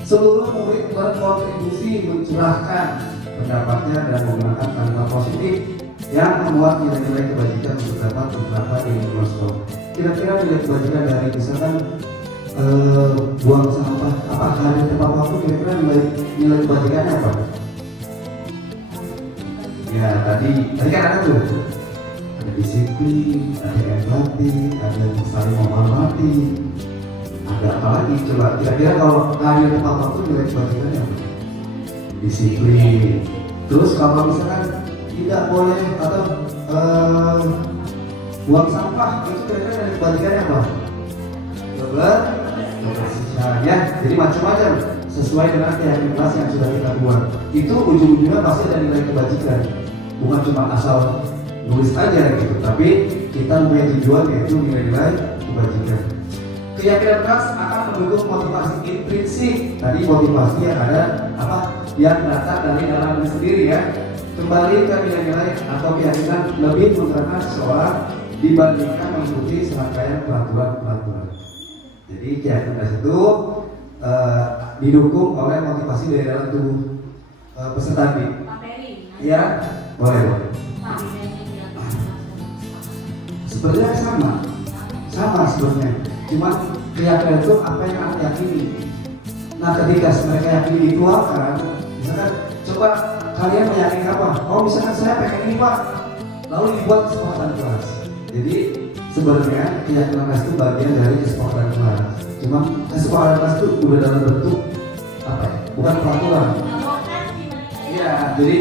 Seluruh murid berkontribusi mencurahkan pendapatnya dan menggunakan kalimat positif yang membuat nilai-nilai kebajikan untuk dapat terdapat di Microsoft. Kira-kira nilai kebajikan dari misalkan buang sampah, apakah ada tempat waktu, kira-kira nilai kebajikannya apa? Ya tadi kan ada tuh, ada disiplin, ada empati, ada saling menghormati, ada apa lagi? Coba kira-kira kalau ada tempat waktu nilai kebajikannya apa? Disiplin. Terus kalau misalkan tidak boleh atau buang sampah, itu kira-kira nilai kebajikannya apa? Kebersihan ya, jadi macam-macam sesuai dengan keyakinan kelas yang sudah kita buat. Itu ujung-ujungnya pasti ada nilai kebajikan, bukan cuma asal nulis aja gitu, tapi kita mempunyai tujuan yaitu nilai-nilai kebajikan. Keyakinan kelas akan mendukung motivasi intrinsik. Tadi motivasi yang ada apa? Yang datang dari dalam diri sendiri ya. Kembali ke nilai-nilai atau keyakinan lebih menggerakkan seseorang dibandingkan mengikuti serangkaian peraturan-peraturan. Jadi keyakinan itu didukung oleh motivasi dari dalam tubuh peserta didik. Ya, boleh. Sebenarnya sama sebenarnya. Cuma keyakinan itu apa yang anak yakini. Nah, ketika mereka yakini dikeluarkan, misalkan coba kalian meyakini apa? Oh, misalkan saya pengen ini Pak, lalu dibuat kesepakatan kelas. Jadi sebenarnya keyakinan kelas itu bagian dari kesepakatan kelas. Cuma kesepakatan kelas itu udah dalam bentuk apa ya? Bukan peraturan. Iya, jadi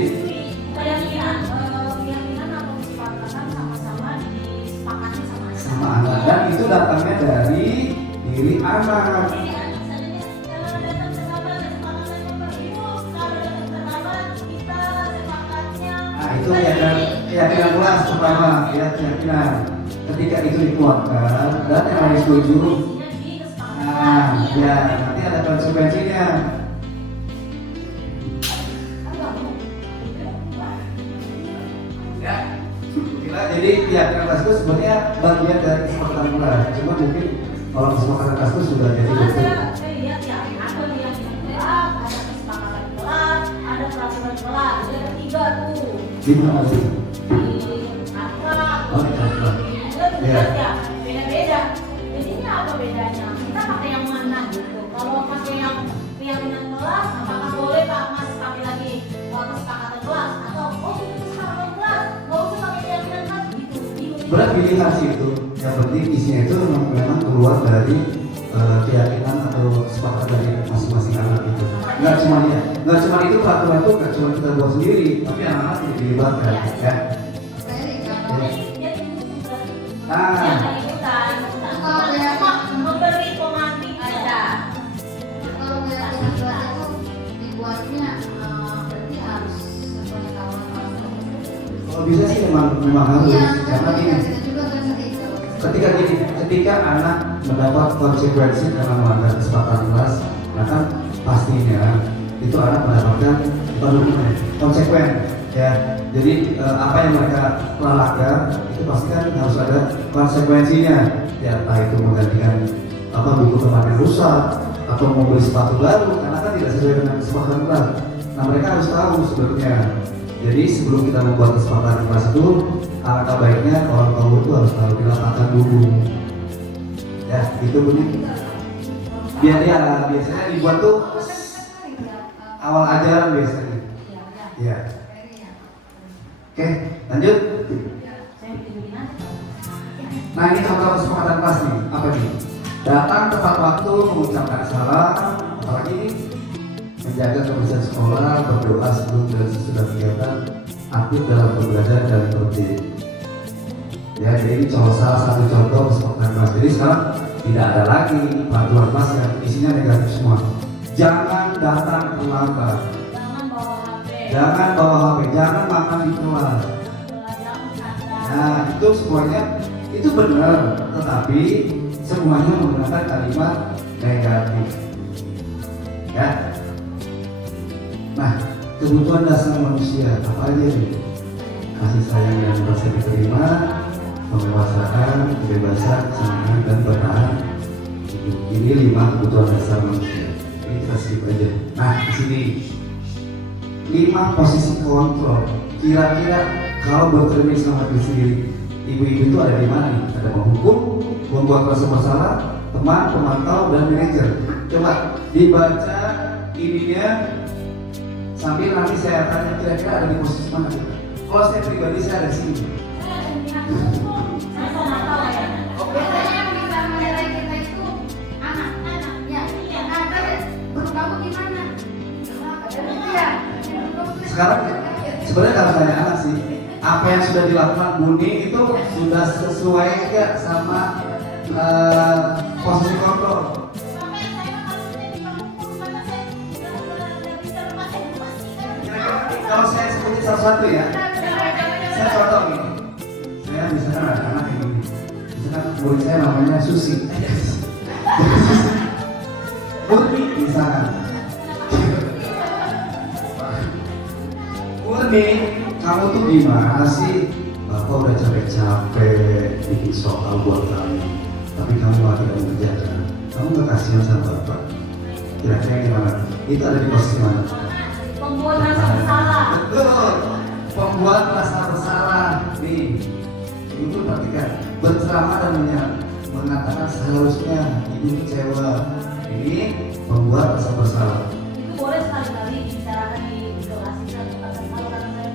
keyakinan atau kesepakatan sama-sama disepakati sama anak, dan itu datangnya dari diri anak. Nah, itu keyakinan kelas pertama ya, keyakinan. Ketika itu dikeluarkan dan yang harus setuju, nah ya nanti ada konsekuensinya. Ya, jadi keyakinan kelas itu sebenarnya bagian dari kesepakatan kelas. Cuma mungkin kalau kesepakatan kelas itu sudah jadi betul. Ada peraturan kelas, ada 3 tuh. Gimana sih? Beda-beda. Jadinya apa bedanya? Kita pakai yang mana gitu? Kalau pakai yang keyakinan kelas, apakah boleh Pak Mas pakai lagi kesepakatan kelas? Atau itu kesepakatan kelas, nggak usah pakai keyakinan kelas gitu? Berat pilihan sih itu. Yang penting isinya itu memang keluar dari keyakinan atau kesepakatan dari masing-masing anak itu. Nggak cuma itu peraturan itu nggak cuma kita buat sendiri, tapi anak-anak juga dilibatkan ya. Memberi pemantik aja. Kalau keyakinan kelas itu dibuatnya berarti harus sepengetahuan orang. Kalau bisa sih memang harus, Iya, karena gini. kita juga kan seperti itu. Ketika anak mendapat konsekuensi karena melanggar kesepakatan kelas, maka pastinya itu anak mendapatkan konsekuen ya. Jadi apa yang mereka melanggar itu pasti kan harus ada konsekuensinya ya, entah itu menggantikan buku teman yang rusak atau membeli sepatu baru karena kan tidak sesuai dengan kesepakatan kelas. Nah, mereka harus tahu sebenarnya. Jadi sebelum kita membuat kesepakatan kelas itu, alangkah baiknya orang tua itu harus tahu dilapangkan dulu ya, itu bunyi biar dia biasanya dibuat tuh awal ajaran biasanya ya. Oke, lanjut. Nah, ini contoh kesepakatan kelas nih, apa nih? Datang tepat waktu, mengucapkan salam, apalagi menjaga kebersihan sekolah, berdoa sebelum dan sesudah kegiatan, aktif dalam pembelajaran dan tertib. Ya, jadi ini salah satu contoh kesepakatan kelas. Jadi sekarang tidak ada lagi peraturan kelas yang isinya negatif semua. Jangan datang terlambat. Jangan bawa HP, jangan makan di kelas. Nah, itu semuanya itu Itu benar, tetapi semuanya menggunakan kalimat negatif. Ya. Nah, kebutuhan dasar manusia apa aja nih? Kasih sayang dan merasa diterima, penguasaan, kebebasan, kesenangan dan bertahan hidup. Ini 5 kebutuhan dasar manusia. Ini kita skip aja. Nah, di sini 5 posisi kontrol. Kira-kira kalau berterima sama diri sendiri, ibu-ibu itu ada di mana nih? Ada penghukum, membuat rasa bersalah, teman, pemantau, dan manajer. Coba dibaca ininya sambil nanti saya tanya kira-kira ada di posisi mana. Kalau saya pribadi saya ada di sini. Biasanya yang bisa menilai kita itu anak-anak ya. Ada kamu gimana? Ya. Sekarang sebenarnya kalau saya anak sih, apa yang sudah dilakukan Buni itu sudah sesuai nggak sama posisi kontrol? Kalau saya sebutin satu-satu ya, saya contoh nih. Saya misalkan ada anak yang ini, misalkan murid saya namanya Susi. Murni misalkan. Murni, kamu tuh gimana sih? Bapak udah capek-capek bikin soal buat kamu, tapi kamu malah tidak mengerjakan. Kamu nggak kasihan sama Bapak? Kira-kira gimana? Itu ada di posisi mana? Pembuat rasa bersalah. Betul, pembuat rasa bersalah. Nih, itu perhatikan, berceramah dan mengatakan seharusnya ibu kecewa. Ini pembuat rasa bersalah. Itu boleh sekali-kali dibicarakan di kelas atau pasal karena saya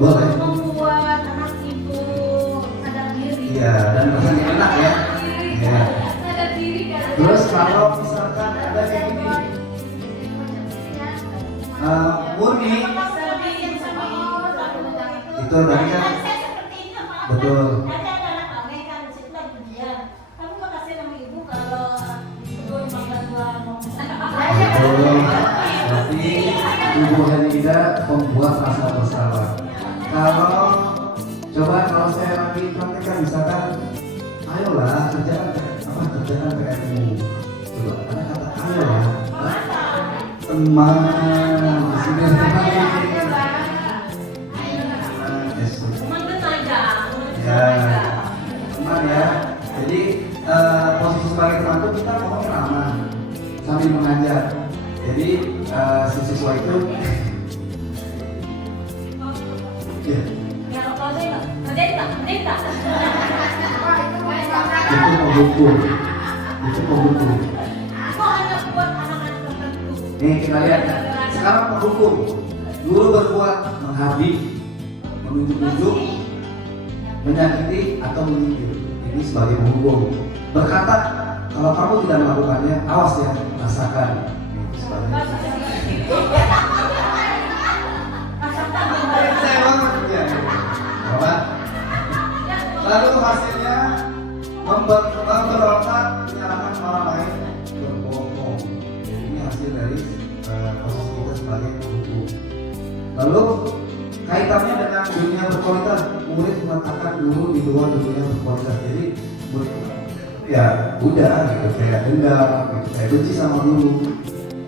Boleh. membuat anak itu sadar diri. Iya, dan rasanya enak ya. Iya. Sadar diri kan. Terus kalau misalkan ada kayak gini, Murni, itu tadi kan betul. Ada anak kami kan di situ lagi ujian. Kamu mau kasih nama ibu kalau ibu 15 bulan mau Betul. Berarti ibu Henida pembuat rasa bersalah. Kalau saya lagi praktekkan misalkan, ayolah kerjakan PR-mu. Coba ada kata ayolah. Teman di sini Teman tenaga. ya teman ya. Jadi posisi sebagai teman itu kita ngomongnya ramah sambil mengajar. Jadi si siswa itu ya, Ya kalau saya kerjain tak? itu penghukum. Itu penghukum. Kok hanya buat anak-anak tertentu? Nih kita lihat ya. Sekarang penghukum. Guru berbuat menghardik, menunjuk-nunjuk, menyakiti atau menyindir. Ini sebagai penghukum. Berkata, kalau kamu tidak melakukannya, awas ya, rasakan. Ini sebagai saya banget ya. Apa? Lalu hasilnya memberontak, menyalahkan orang lain, berbohong. Ini hasil dari posisi kita sebagai penghukum. Lalu kaitannya dengan dunia berkualitas, murid mengatakan guru di luar dunia berkualitas. Jadi murid ya udah gitu, kayak dendam, gitu, kayak benci sama guru.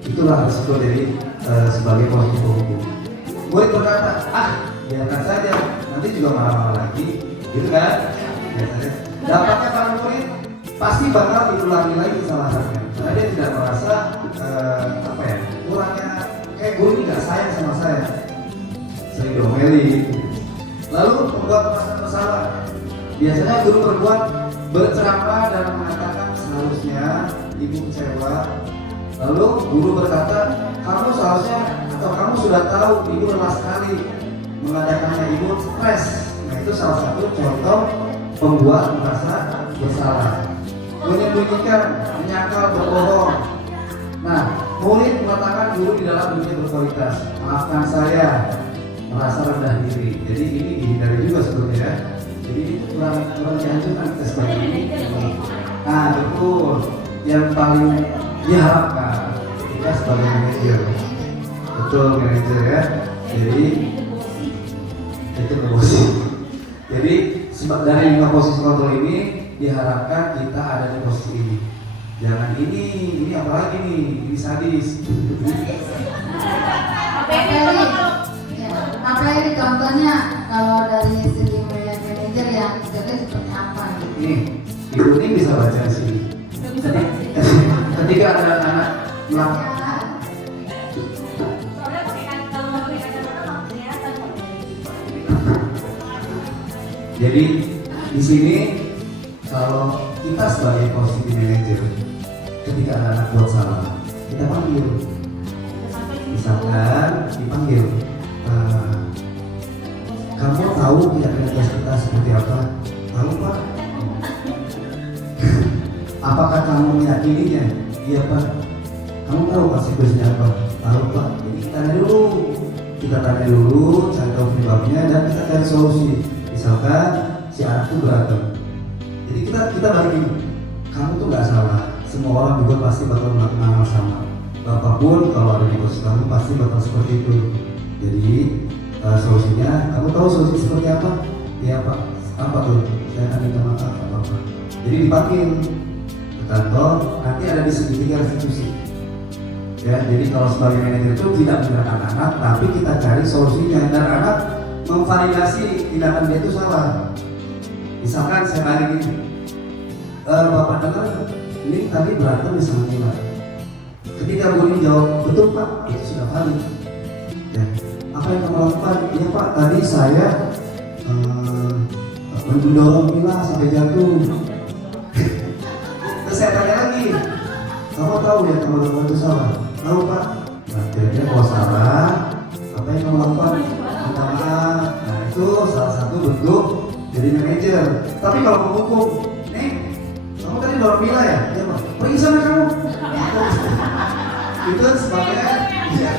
Itulah risiko dari sebagai posisi penghukum. Murid berkata, biarkan saja, nanti juga marah-marah lagi, gitu kan? Biasanya. Dapatnya para murid pasti bakal diulangi lagi kesalahannya, karena dia tidak merasa kurangnya kayak guru ini nggak sayang sama saya, sering domeli. Lalu membuat perasaan bersalah. Biasanya guru berceramah dan mengatakan seharusnya ibu kecewa. Lalu guru berkata, kamu seharusnya atau kamu sudah tahu ibu lelah sekali mengadakannya, ibu stres. Nah itu salah satu contoh pembuat merasa bersalah. Menyembunyikan, menyangkal, berbohong. Nah, murid mengatakan guru di dalam dunia berkualitas, maafkan saya, merasa rendah diri. Jadi ini dihindari juga sebetulnya. Jadi ini kurang dianjurkan kita sebagai ini. Nah betul, yang paling diharapkan kita sebagai manajer. Betul manajer ya. Jadi itu posisi. Jadi dari 5 posisi kontrol ini diharapkan kita ada di posisi ini. Jangan ini apalagi nih, ini sadis. Apa ini contohnya kalau dari segi manajer yang kerja seperti apa gitu? Nih, Ibu ini bisa baca di sini. Ketika ada anak melakukan jadi di sini kalau kita sebagai posisi manajer, ketika ada anak buat salah, kita panggil. Misalkan dipanggil, kamu tahu tidak tugas kita seperti apa? Tahu Pak? Apakah kamu meyakininya? Iya Pak. Kamu tahu konsekuensinya apa? Tahu Pak. Jadi kita tanya dulu, cari tahu penyebabnya dan kita cari solusi. Misalkan si anak itu berantem, jadi kita balikin, kamu tuh nggak salah, semua orang juga pasti bakal melakukan hal sama. Bapak pun kalau ada di posisi kamu pasti bakal seperti itu. Jadi solusinya, kamu tahu solusi seperti apa? Iya Pak. Apa tuh? Saya akan minta maaf apa? Jadi dipanggil ke kantor, nanti ada di segitiga restitusi. Ya, jadi kalau sebagai manajer itu tidak menyalahkan anak, tapi kita cari solusinya dan anak memvalidasi tindakan dia itu salah. Misalkan saya balik ini, Bapak dengar ini tadi berantem di Sanggila. Ketika Bu ini jawab betul Pak, itu sudah valid. Ya. Apa yang kamu lakukan? Iya Pak, tadi saya mendorong Mila sampai jatuh. Terus saya tanya lagi, kamu tahu ya kamu lakukan itu salah? Tahu Pak. Nah, kira-kira kalau salah, apa yang kamu lakukan? Minta maaf. Nah, itu salah satu bentuk jadi manajer. Tapi kalau menghukum, nih, kamu tadi dorong Mila ya? Iya Pak. Pergi sana kamu. Itu sebagai, ya,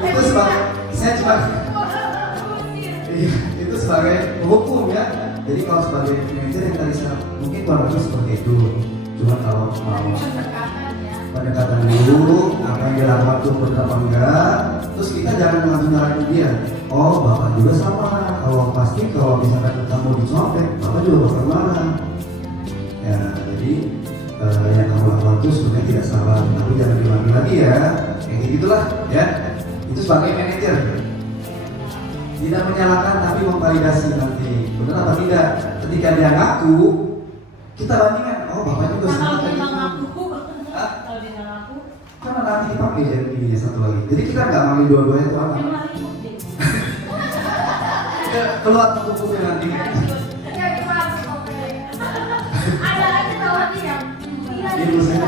itu sebagai, saya cuma, itu sebagai hukum ya. Jadi kalau sebagai manajer yang tadi saya mungkin kurang lebih seperti itu. Cuma kalau mau pendekatan dulu, apa yang dia lakukan itu benar apa enggak, terus kita jangan mengacu dia. Oh Bapak juga sama, kalau pasti kalau misalkan kamu dicontek, Bapak juga bakal marah. Ya jadi yang kamu lakukan itu sebenarnya tidak salah, tapi jangan diulangi lagi ya. Kayak gitulah ya. Itu sebagai manajer. Tidak menyalahkan tapi memvalidasi nanti benar apa tidak. Ketika dia ngaku, kita bandingkan. Oh Bapak juga sama kayak gitu. Kalau dia nggak ngaku, Karena nanti dipakai ya ininya satu lagi. Jadi kita nggak manggil dua-duanya itu apa? Keluar hukumnya nanti. Ada lagi tahu dia. Ibu saya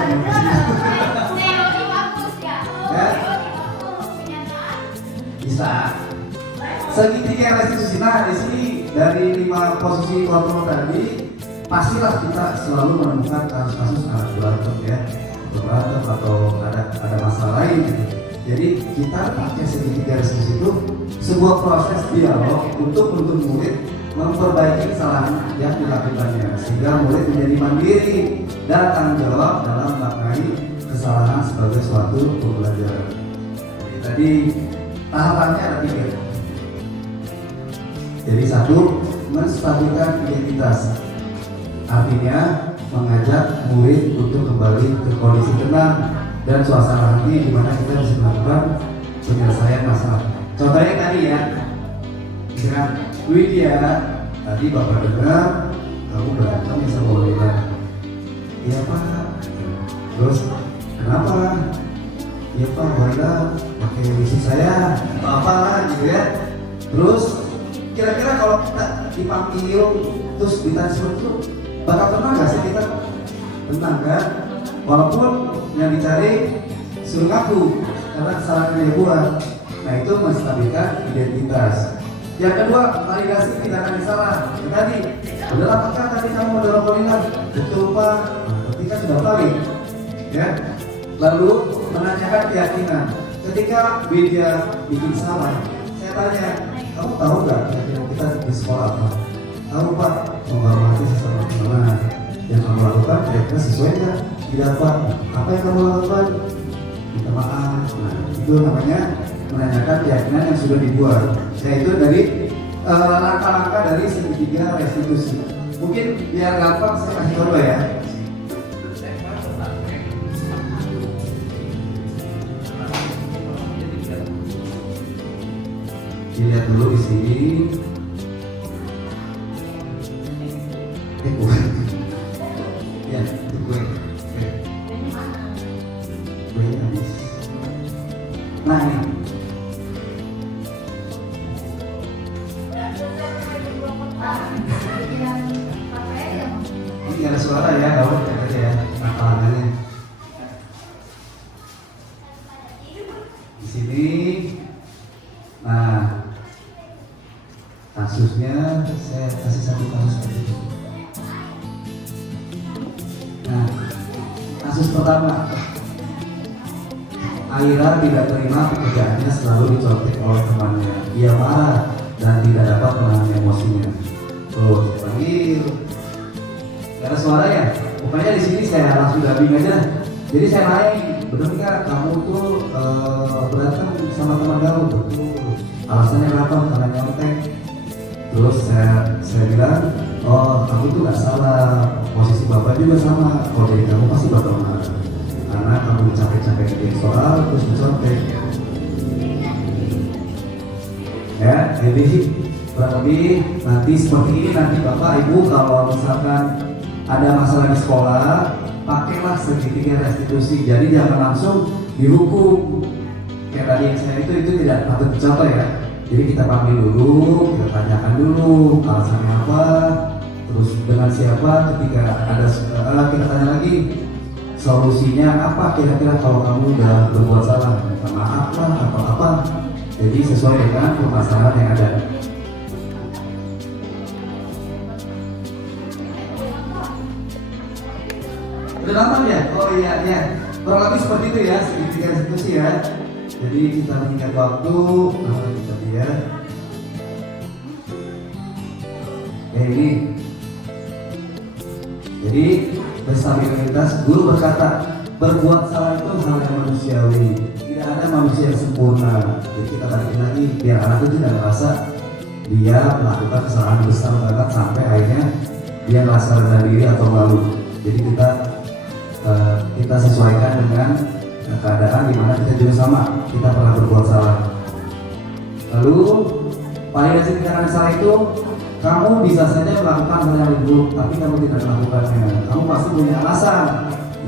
Teori bagus ya. Ya. Teori bagus kenyataan. Bisa. Segitiga restitusi. Nah di sini dari 5 posisi kontrol tadi, pastilah kita selalu menemukan kasus-kasus anak berantem ya, berantem atau ada masalah lain gitu. Jadi kita pakai segitiga restitusi itu sebuah proses dialog untuk menuntut murid memperbaiki kesalahan yang dilakukannya sehingga murid menjadi mandiri dan tanggung jawab dalam memaknai kesalahan sebagai suatu pembelajaran. Jadi tadi tahapannya ada 3. Jadi 1, menstabilkan identitas. Artinya mengajak murid untuk kembali ke kondisi tenang dan suasana hati di mana kita bisa melakukan penyelesaian masalah. Contohnya tadi ya, misalkan Widya, tadi Bapak dengar kamu berantem sama Lila. Iya Pak. Terus kenapa? Iya Pak, Lila pakai isi saya atau apalah gitu ya. Terus kira-kira kalau kita dipanggil terus ditanya seperti itu, bakal tenang gak sih kita? Tenang kan? Walaupun yang dicari suruh ngaku karena kesalahan yang dia buat. Nah itu menstabilkan identitas. Yang kedua, validasi tindakan yang salah. Tadi, benar apakah tadi kamu mendorong Lila? Betul Pak. Nah, ketika sudah valid, ya. Lalu menanyakan keyakinan. Ketika Widya bikin salah, saya tanya, kamu tahu nggak keyakinan kita di sekolah apa? Tahu Pak, menghormati sesama teman. Yang kamu lakukan kira-kira sesuai nggak? Tidak Pak. Apa yang kamu lakukan? Minta maaf. Nah, itu namanya menanyakan keyakinan yang sudah dibuat. Yaitu dari langkah-langkah dari segitiga restitusi. Mungkin biar gampang saya kasih contoh ya. Dilihat dulu di sini. Kue. Ya, itu kue. Kue habis. Nah ini. Ini ada suara ya, kalau aja ya, tangannya. Di sini. Nah, kasusnya saya kasih satu kasus tadi. Nah, kasus pertama, Aira tidak terima pekerjaannya selalu dicontek oleh temannya. Ia marah dan tidak dapat menahan emosinya. Terus panggil, gak ada suara ya? Pokoknya di sini saya langsung dubbing aja. Jadi saya naik, bener nggak kamu tuh berantem sama teman kamu? Betul. Alasannya kenapa? Karena nyontek. Terus saya bilang, oh kamu tuh nggak salah, posisi bapak juga sama. Kalau jadi kamu pasti bakal marah karena kamu capek-capek bikin soal terus mencontek. Ya, jadi kurang lebih nanti seperti ini, nanti bapak ibu kalau misalkan ada masalah di sekolah, pakailah segitiga restitusi. Jadi jangan langsung dihukum. Kayak tadi yang saya itu tidak patut dicontoh ya. Jadi kita panggil dulu, kita tanyakan dulu alasannya apa, terus dengan siapa. Ketika ada kita tanya lagi solusinya apa kira-kira kalau kamu udah berbuat salah, minta maaf lah atau apa. Jadi sesuai dengan permasalahan yang ada. Udah nonton ya? Oh iya, ya. Kurang lebih seperti itu ya, segitiga restitusi ya. Jadi kita mengingat waktu, kita lihat. Ini. Jadi berstabilitas, guru berkata, berbuat salah itu hal yang manusiawi. Tidak ada manusia yang sempurna. Jadi kita balikin lagi, biar anak itu tidak merasa dia melakukan kesalahan besar banget sampai akhirnya dia merasa rendah diri atau malu. Jadi kita sesuaikan dengan keadaan di mana kita juga sama, kita pernah berbuat salah. Lalu validasi tindakan salah itu, kamu bisa saja melakukan hal yang buruk, tapi kamu tidak melakukannya. Kamu pasti punya alasan.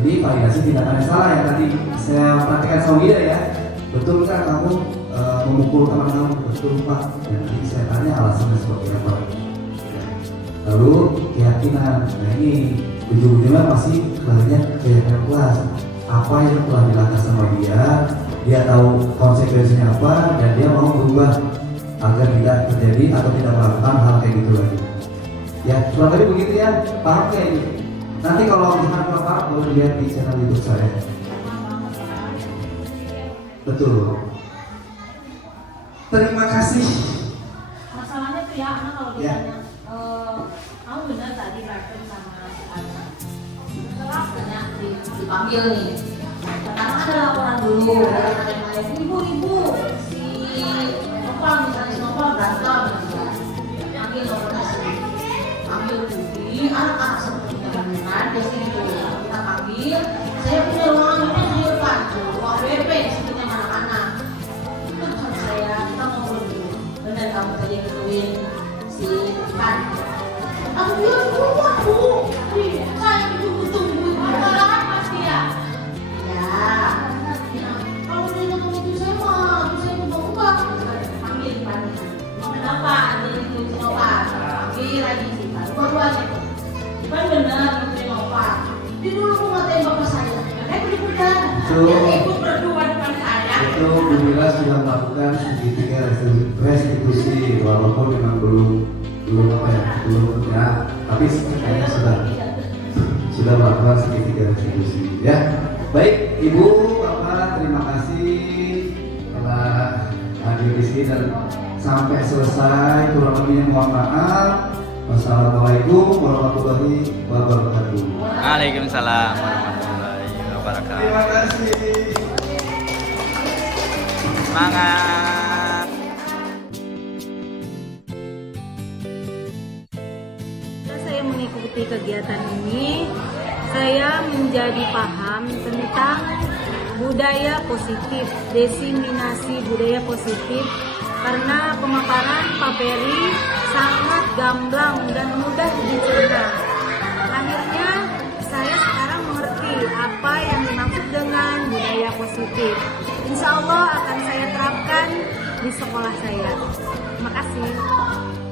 Jadi validasi tindakan yang salah yang tadi saya perhatikan sama dia ya. Betul kan kamu memukul teman kamu? Betul Pak. Dan nanti saya tanya alasannya seperti apa. Lalu keyakinan. Nah ini ujung-ujungnya pasti banyak keyakinan kelas. Apa yang telah dilakukan sama dia tahu konsekuensinya apa, dan dia mau berubah agar tidak terjadi atau tidak melakukan hal kayak gitu lagi. Ya, kurang lebih begitu ya, paham kayak ini. Nanti kalau misalkan kurang paham, boleh lihat di channel YouTube saya. Betul. Terima kasih. Masalahnya tuh ya, anak kalau Ya. ditanya, kamu benar tadi berantem sama si anak. Setelah tanya dipanggil nih. Pertama ada laporan dulu. Ibu, si Nopal misalnya si Nopal berantem. Panggil lokasi. Panggil Budi, anak-anak seperti kan di sini tuh. Kita panggil. Saya punya ruangan ini di depan. Ruang BP sebutnya anak-anak. Itu kan saya, kita ngobrol dulu. Benar kamu tadi ngituin si Ipan. Aku bilang keluar Bu. Saya ditunggu-tunggu kan pasti ya. Ya. Kalau dia ngomong itu saya mah, saya ubah-ubah. Panggil Ipan. Kenapa? Dia itu Nova. Panggil lagi si Ipan. Dua-duanya. Ipan benar itu Nova. Dia dulu mau ngatain bapak saya. Bener. Dia ikut berdua depan saya. Itu Bu Mila sudah melakukan segitiga restitusi, walaupun memang belum ya, tapi kayaknya sudah melakukan segitiga restitusi ya. Baik Ibu Bapak, terima kasih telah hadir di sini dan sampai selesai. Kurang lebihnya mohon maaf. Wassalamualaikum warahmatullahi wabarakatuh. Waalaikumsalam warahmatullahi wabarakatuh. Terima kasih. Semangat. Saya mengikuti mengikuti kegiatan ini, saya menjadi paham tentang budaya positif, diseminasi budaya positif, karena pemaparan Pak Peri sangat gamblang dan mudah dicerna. Akhirnya saya sekarang mengerti apa yang dimaksud dengan budaya positif. Insya Allah akan saya terapkan di sekolah saya. Terima kasih.